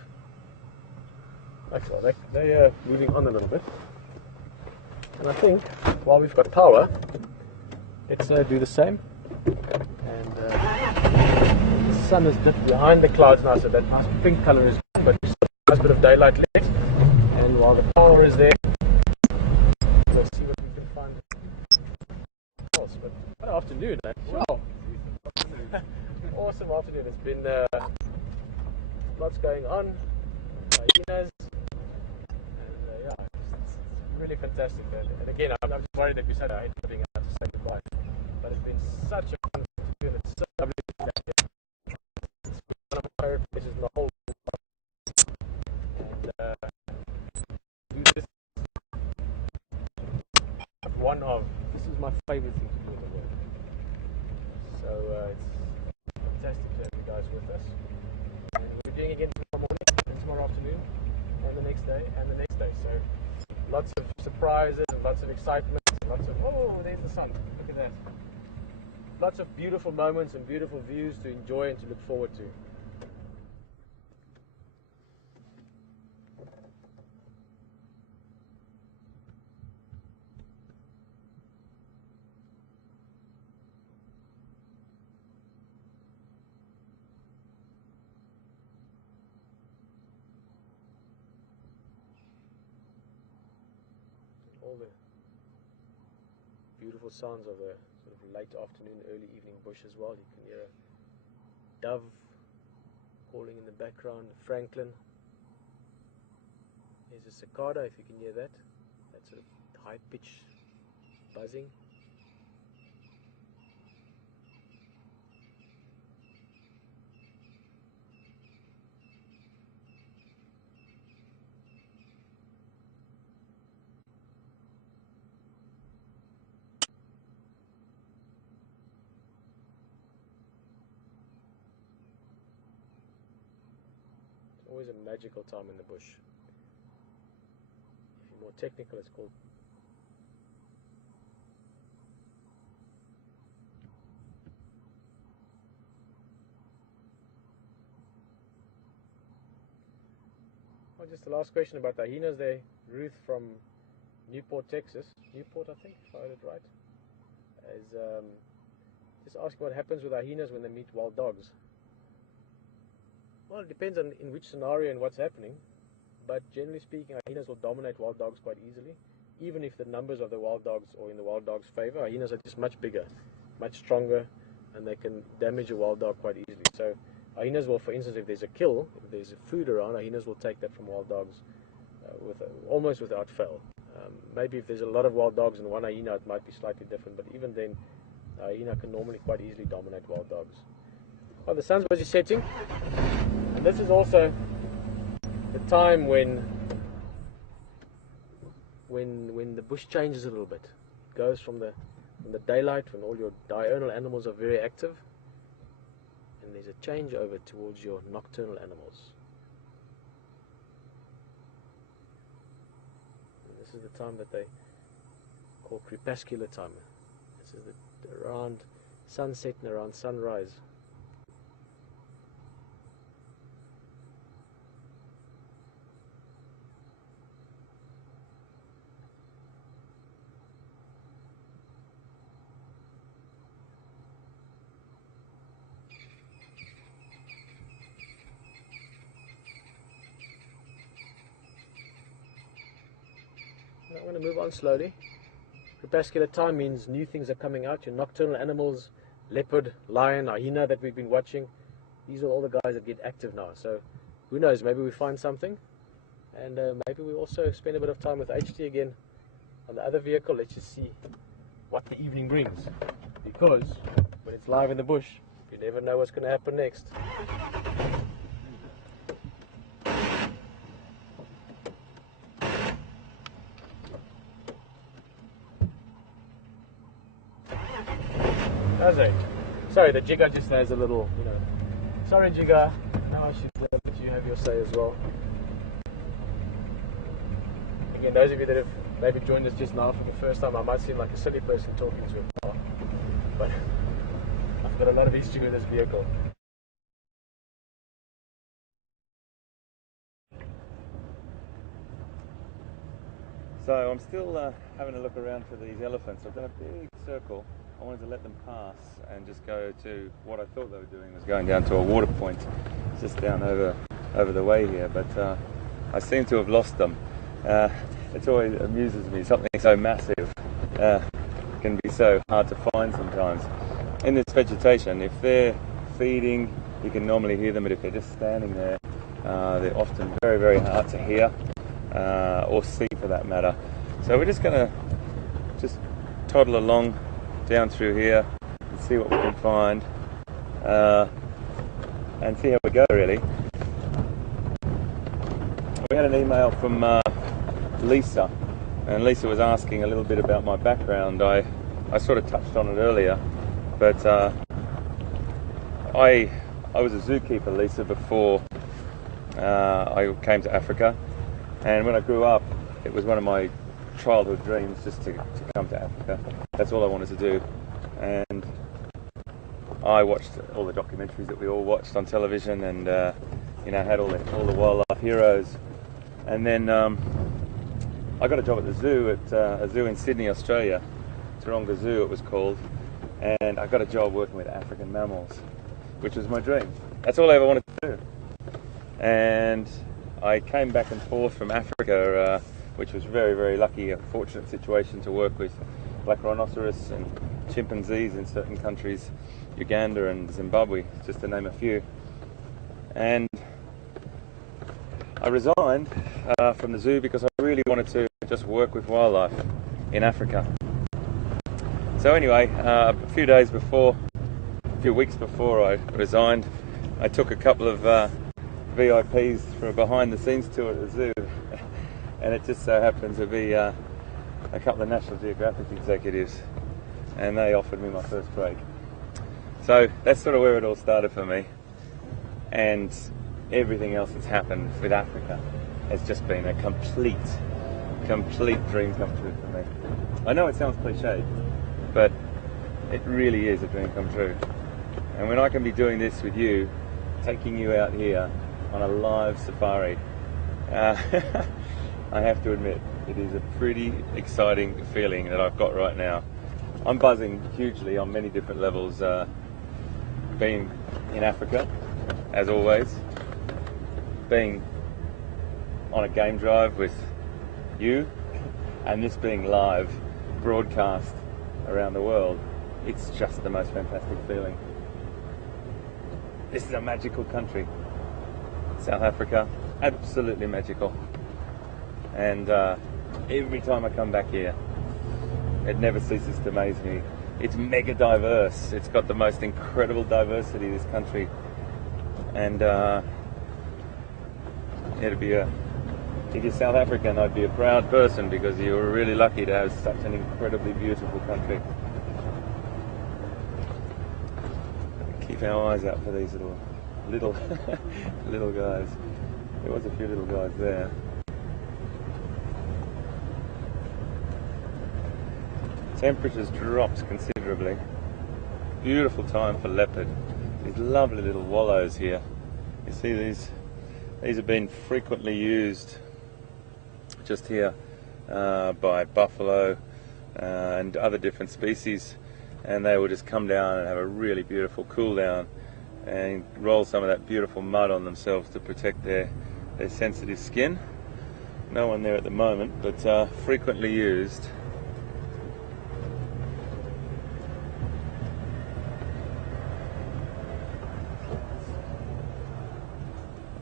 Okay, they're moving on a little bit. And I think, while we've got power, let's do the same. And the sun is dipped behind the clouds now, so that nice pink color is gone, but there's still a nice bit of daylight left. And while the power is there, let's see what we can find. But what an afternoon, eh? Wow. Awesome afternoon. It's been lots going on. Hyenas. And yeah, it's really fantastic. And again, I'm just worried that we said I hate being out to say goodbye. But it's been such a fun afternoon. It's so lovely to be back here. It's one of my favorite places in the whole world. And do this. This is my favorite thing to do in the world. So it's fantastic to have you guys with us. And we're doing it again tomorrow morning, and tomorrow afternoon, and the next day, and the next day. So lots of surprises, and lots of excitement, and lots of, oh, there's the sun. Look at that. Lots of beautiful moments and beautiful views to enjoy and to look forward to. all the beautiful sounds of the sort of late afternoon, early evening bush as well. You can hear a dove calling in the background, Franklin. There's a cicada, if you can hear that. That sort of high pitch buzzing. Always a magical time in the bush. If you're more technical, it's called just the last question about the hyenas there. Ruth from Newport, Texas. Newport, I think, if I heard it right. Is just asking what happens with hyenas when they meet wild dogs. Well, it depends on in which scenario and what's happening, but generally speaking, hyenas will dominate wild dogs quite easily. Even if the numbers of the wild dogs or in the wild dog's favor, hyenas are just much bigger, much stronger, and they can damage a wild dog quite easily. So hyenas will, for instance, if there's a kill, if there's food around, hyenas will take that from wild dogs almost without fail. Maybe if there's a lot of wild dogs in one hyena, it might be slightly different, but even then, a hyena can normally quite easily dominate wild dogs. Well, the sun's busy setting, and this is also the time when the bush changes a little bit. It goes from the daylight when all your diurnal animals are very active, and there's a change over towards your nocturnal animals. And this is the time that they call crepuscular time. This is around sunset and around sunrise. I'm going to move on slowly. Crepuscular time means new things are coming out. Your nocturnal animals, leopard, lion, hyena that we've been watching, these are all the guys that get active now. So who knows, maybe we find something, and maybe we also spend a bit of time with HT again on the other vehicle. Let's just see what the evening brings, because when it's live in the bush, you never know what's going to happen next. Sorry, the jigger just has a little, sorry jigger, now I should let you have your say as well. Again, those of you that have maybe joined us just now for the first time, I might seem like a silly person talking to a car, but I've got a lot of history with this vehicle. So I'm still having a look around for these elephants. I've done a big circle. I wanted to let them pass and just go to what I thought they were doing, was going down to a water point just down over the way here, but I seem to have lost them. It always amuses me, something so massive can be so hard to find sometimes. In this vegetation, if they're feeding, you can normally hear them, but if they're just standing there, they're often very, very hard to hear or see for that matter. So we're just going to toddle along down through here and see what we can find and see how we go, really. We had an email from Lisa, and Lisa was asking a little bit about my background. I sort of touched on it earlier, but I was a zookeeper, Lisa, before I came to Africa, and when I grew up, it was one of my childhood dreams just to come to Africa. That's all I wanted to do, and I watched all the documentaries that we all watched on television, and had all the wildlife heroes. And then I got a job at the zoo, at a zoo in Sydney, Australia, Taronga Zoo it was called, and I got a job working with African mammals, which was my dream. That's all I ever wanted to do. And I came back and forth from Africa which was very, very lucky, a fortunate situation to work with black rhinoceros and chimpanzees in certain countries, Uganda and Zimbabwe, just to name a few. And I resigned from the zoo because I really wanted to just work with wildlife in Africa. So anyway, a few weeks before I resigned, I took a couple of VIPs for a behind-the-scenes tour at the zoo, and it just so happened to be a couple of National Geographic executives, and they offered me my first break. So that's sort of where it all started for me, and everything else that's happened with Africa has just been a complete dream come true for me. I know it sounds cliched, but it really is a dream come true. And when I can be doing this with you, taking you out here on a live safari, I have to admit, it is a pretty exciting feeling that I've got right now. I'm buzzing hugely on many different levels, being in Africa, as always, being on a game drive with you, and this being live broadcast around the world. It's just the most fantastic feeling. This is a magical country, South Africa, absolutely magical. And every time I come back here, it never ceases to amaze me. It's mega diverse. It's got the most incredible diversity, this country. And if you're South African, I'd be a proud person, because you were really lucky to have such an incredibly beautiful country. Keep our eyes out for these little little guys. There was a few little guys there. Temperatures dropped considerably. Beautiful time for leopard. These lovely little wallows here. You see these have been frequently used just here by buffalo and other different species, and they will just come down and have a really beautiful cool down and roll some of that beautiful mud on themselves to protect their sensitive skin. No one there at the moment, but frequently used.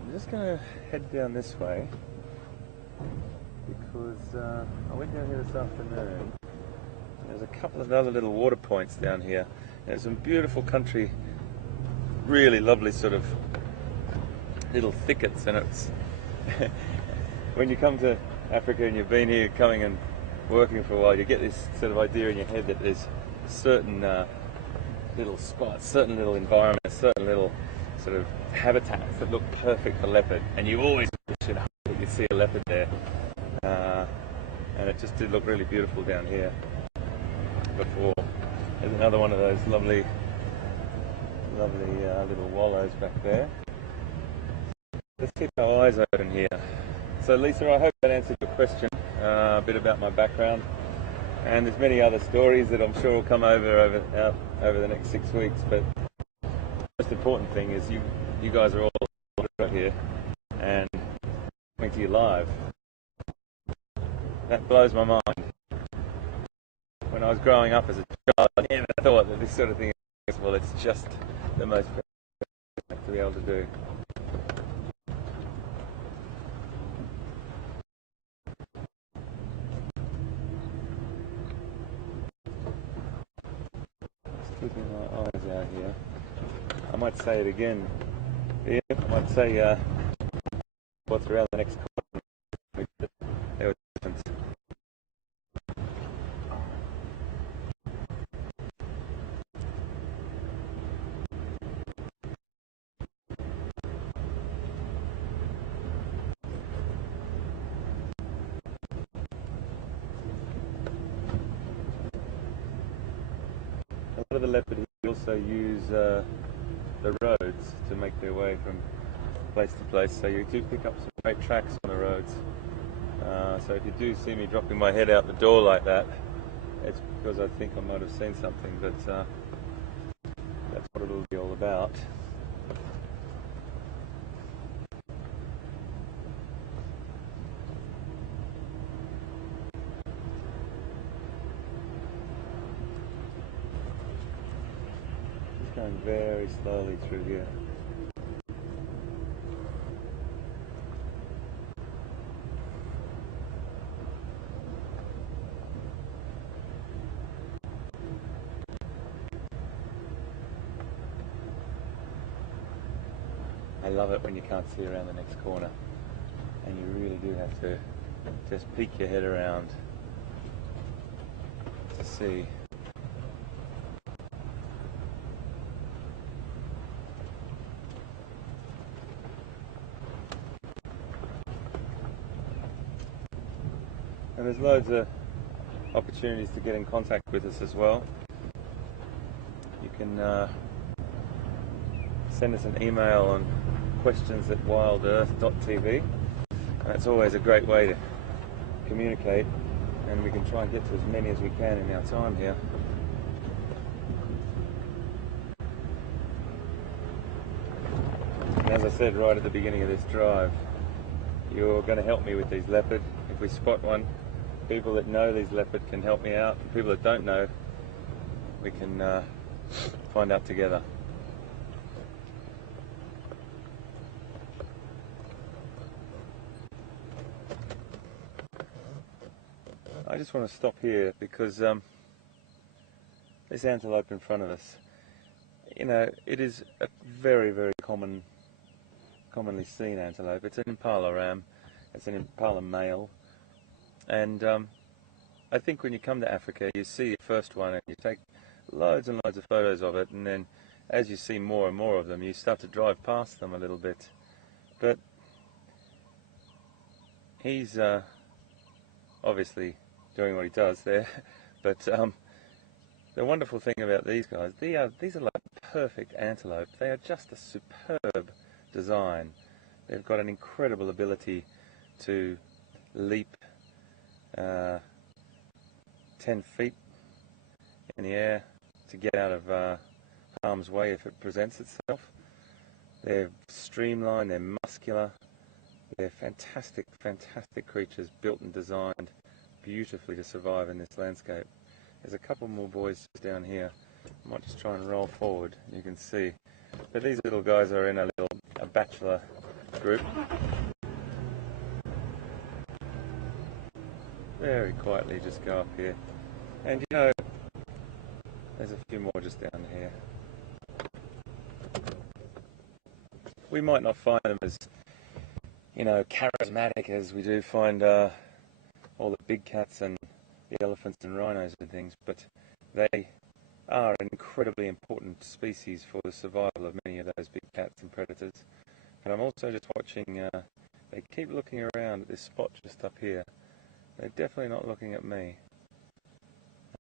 I'm just going to head down this way, because I went down here this afternoon. There's a couple of other little water points down here. There's some beautiful country, really lovely sort of little thickets, and it's when you come to Africa and you've been here coming and working for a while, you get this sort of idea in your head that there's certain little spots, certain little environments, certain little sort of habitats that look perfect for leopard, and you always wish and hope that you see a leopard there. And it just did look really beautiful down here before. There's another one of those lovely little wallows back there. Let's keep our eyes open here. So Lisa, I hope that answered your question, a bit about my background, and there's many other stories that I'm sure will come over the next 6 weeks, but the most important thing is you guys are all right here and coming to you live. That blows my mind. When I was growing up as a child, I never thought that this sort of thing is possible. It's just the most thing to be able to do. Just keeping my eyes out here. I might say it again. Yeah, I might say what's around the next corner. There was a difference. A lot of the leopard also use the roads to make their way from place to place, so you do pick up some great tracks on the roads. So if you do see me dropping my head out the door like that, it's because I think I might have seen something, but that's what it'll be all about. going very slowly through here. I love it when you can't see around the next corner, and you really do have to just peek your head around to see. And there's loads of opportunities to get in contact with us as well. You can send us an email on questions@wildearth.tv, and that's always a great way to communicate, and we can try and get to as many as we can in our time here. And as I said right at the beginning of this drive, you're going to help me with these leopard. If we spot one, people that know these leopard can help me out, and people that don't know, we can find out together. I just want to stop here because this antelope in front of us, you know, it is a very, very commonly seen antelope. It's an impala ram, it's an impala male, and I think when you come to Africa, you see the first one and you take loads and loads of photos of it, and then as you see more and more of them, you start to drive past them a little bit. But he's obviously doing what he does there. But the wonderful thing about these guys, these are like perfect antelope. They are just a superb design. They've got an incredible ability to leap 10 feet in the air to get out of harm's way if it presents itself. They're streamlined, they're muscular, they're fantastic, fantastic creatures, built and designed beautifully to survive in this landscape. There's a couple more boys down here. I might just try and roll forward, you can see. But these little guys are in a bachelor group. Very quietly just go up here. And you know, there's a few more just down here. We might not find them as, you know, charismatic as we do find all the big cats and the elephants and rhinos and things, but they are an incredibly important species for the survival of many of those big cats and predators. And I'm also just watching, they keep looking around at this spot just up here. They're definitely not looking at me.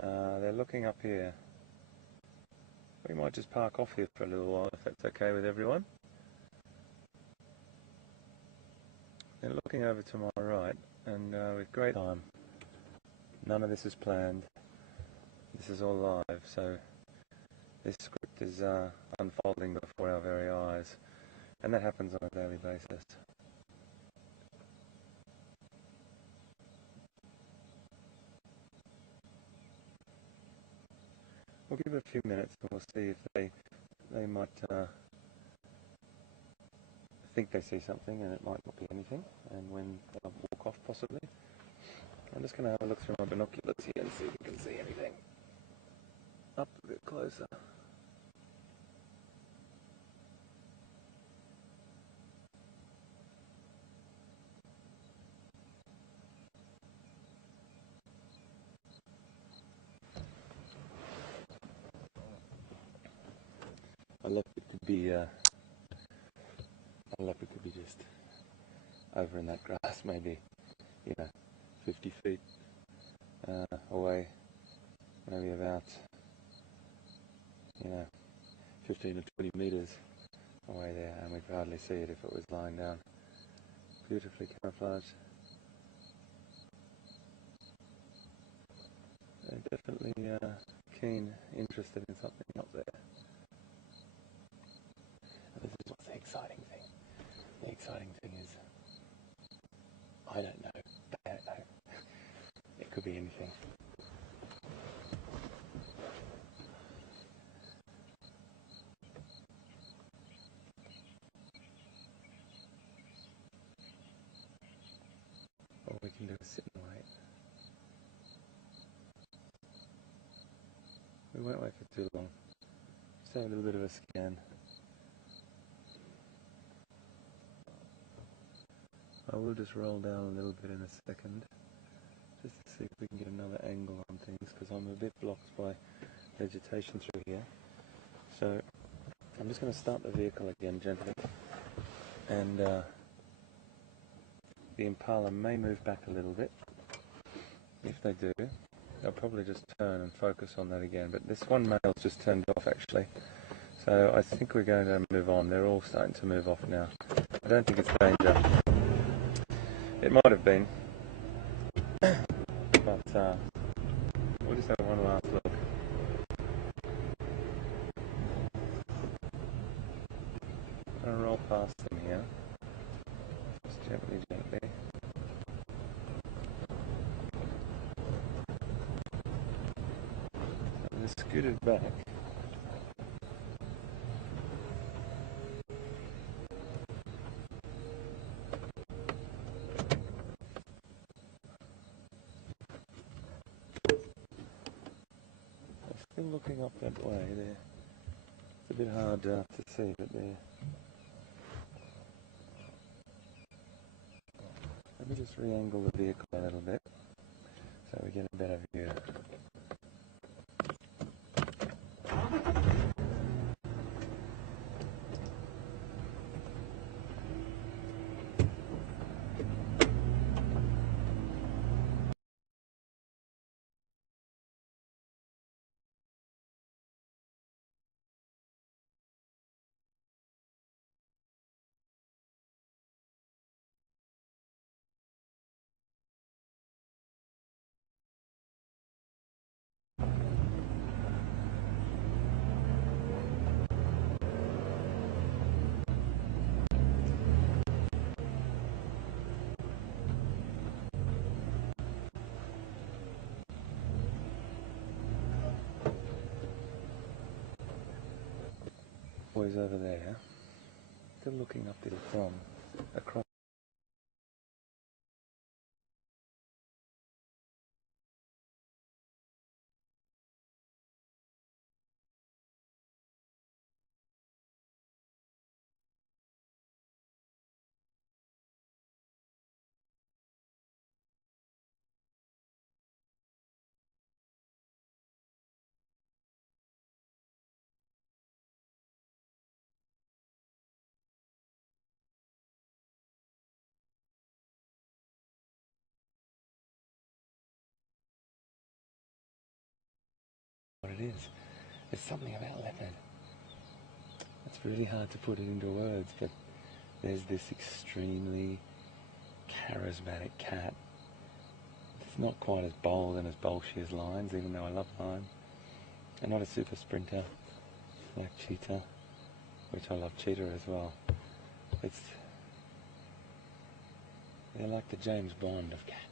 They're looking up here. We might just park off here for a little while if that's okay with everyone. They're looking over to my right, and with great time. None of this is planned. This is all live, so this script is unfolding before our very eyes, and that happens on a daily basis. We'll give it a few minutes and we'll see if they might think they see something, and it might not be anything, and when they'll walk off possibly. I'm just going to have a look through my binoculars here and see if we can see anything. Up a bit closer. A leopard could be just over in that grass, maybe, you know, 50 feet away, maybe about, you know, 15 or 20 meters away there, and we'd hardly see it if it was lying down. Beautifully camouflaged. They're definitely keen, interested in something up there. And this is what's the exciting thing. The exciting thing is, I don't know, they don't know. It could be anything. sit and wait. We won't wait for too long. Just have a little bit of a scan. I will just roll down a little bit in a second, just to see if we can get another angle on things, because I'm a bit blocked by vegetation through here. So I'm just going to start the vehicle again gently, and the Impala may move back a little bit. If they do, I'll probably just turn and focus on that again, but this one male's just turned off actually, so I think we're going to move on. They're all starting to move off now. I don't think it's danger. It might have been, but we'll just have one last look. I'm going to roll past them here, just gently, gently. So they scooted back. Still looking up that way there. It's a bit hard to see, but there. Let me just re-angle the vehicle a little bit so we get a better view. Boys over there, still looking up there from across. What it is. There's something about leopard. It's really hard to put it into words, but there's this extremely charismatic cat. It's not quite as bold and as bolshy as lions, even though I love lions. And not a super sprinter like cheetah, which I love cheetah as well. They're like the James Bond of cats.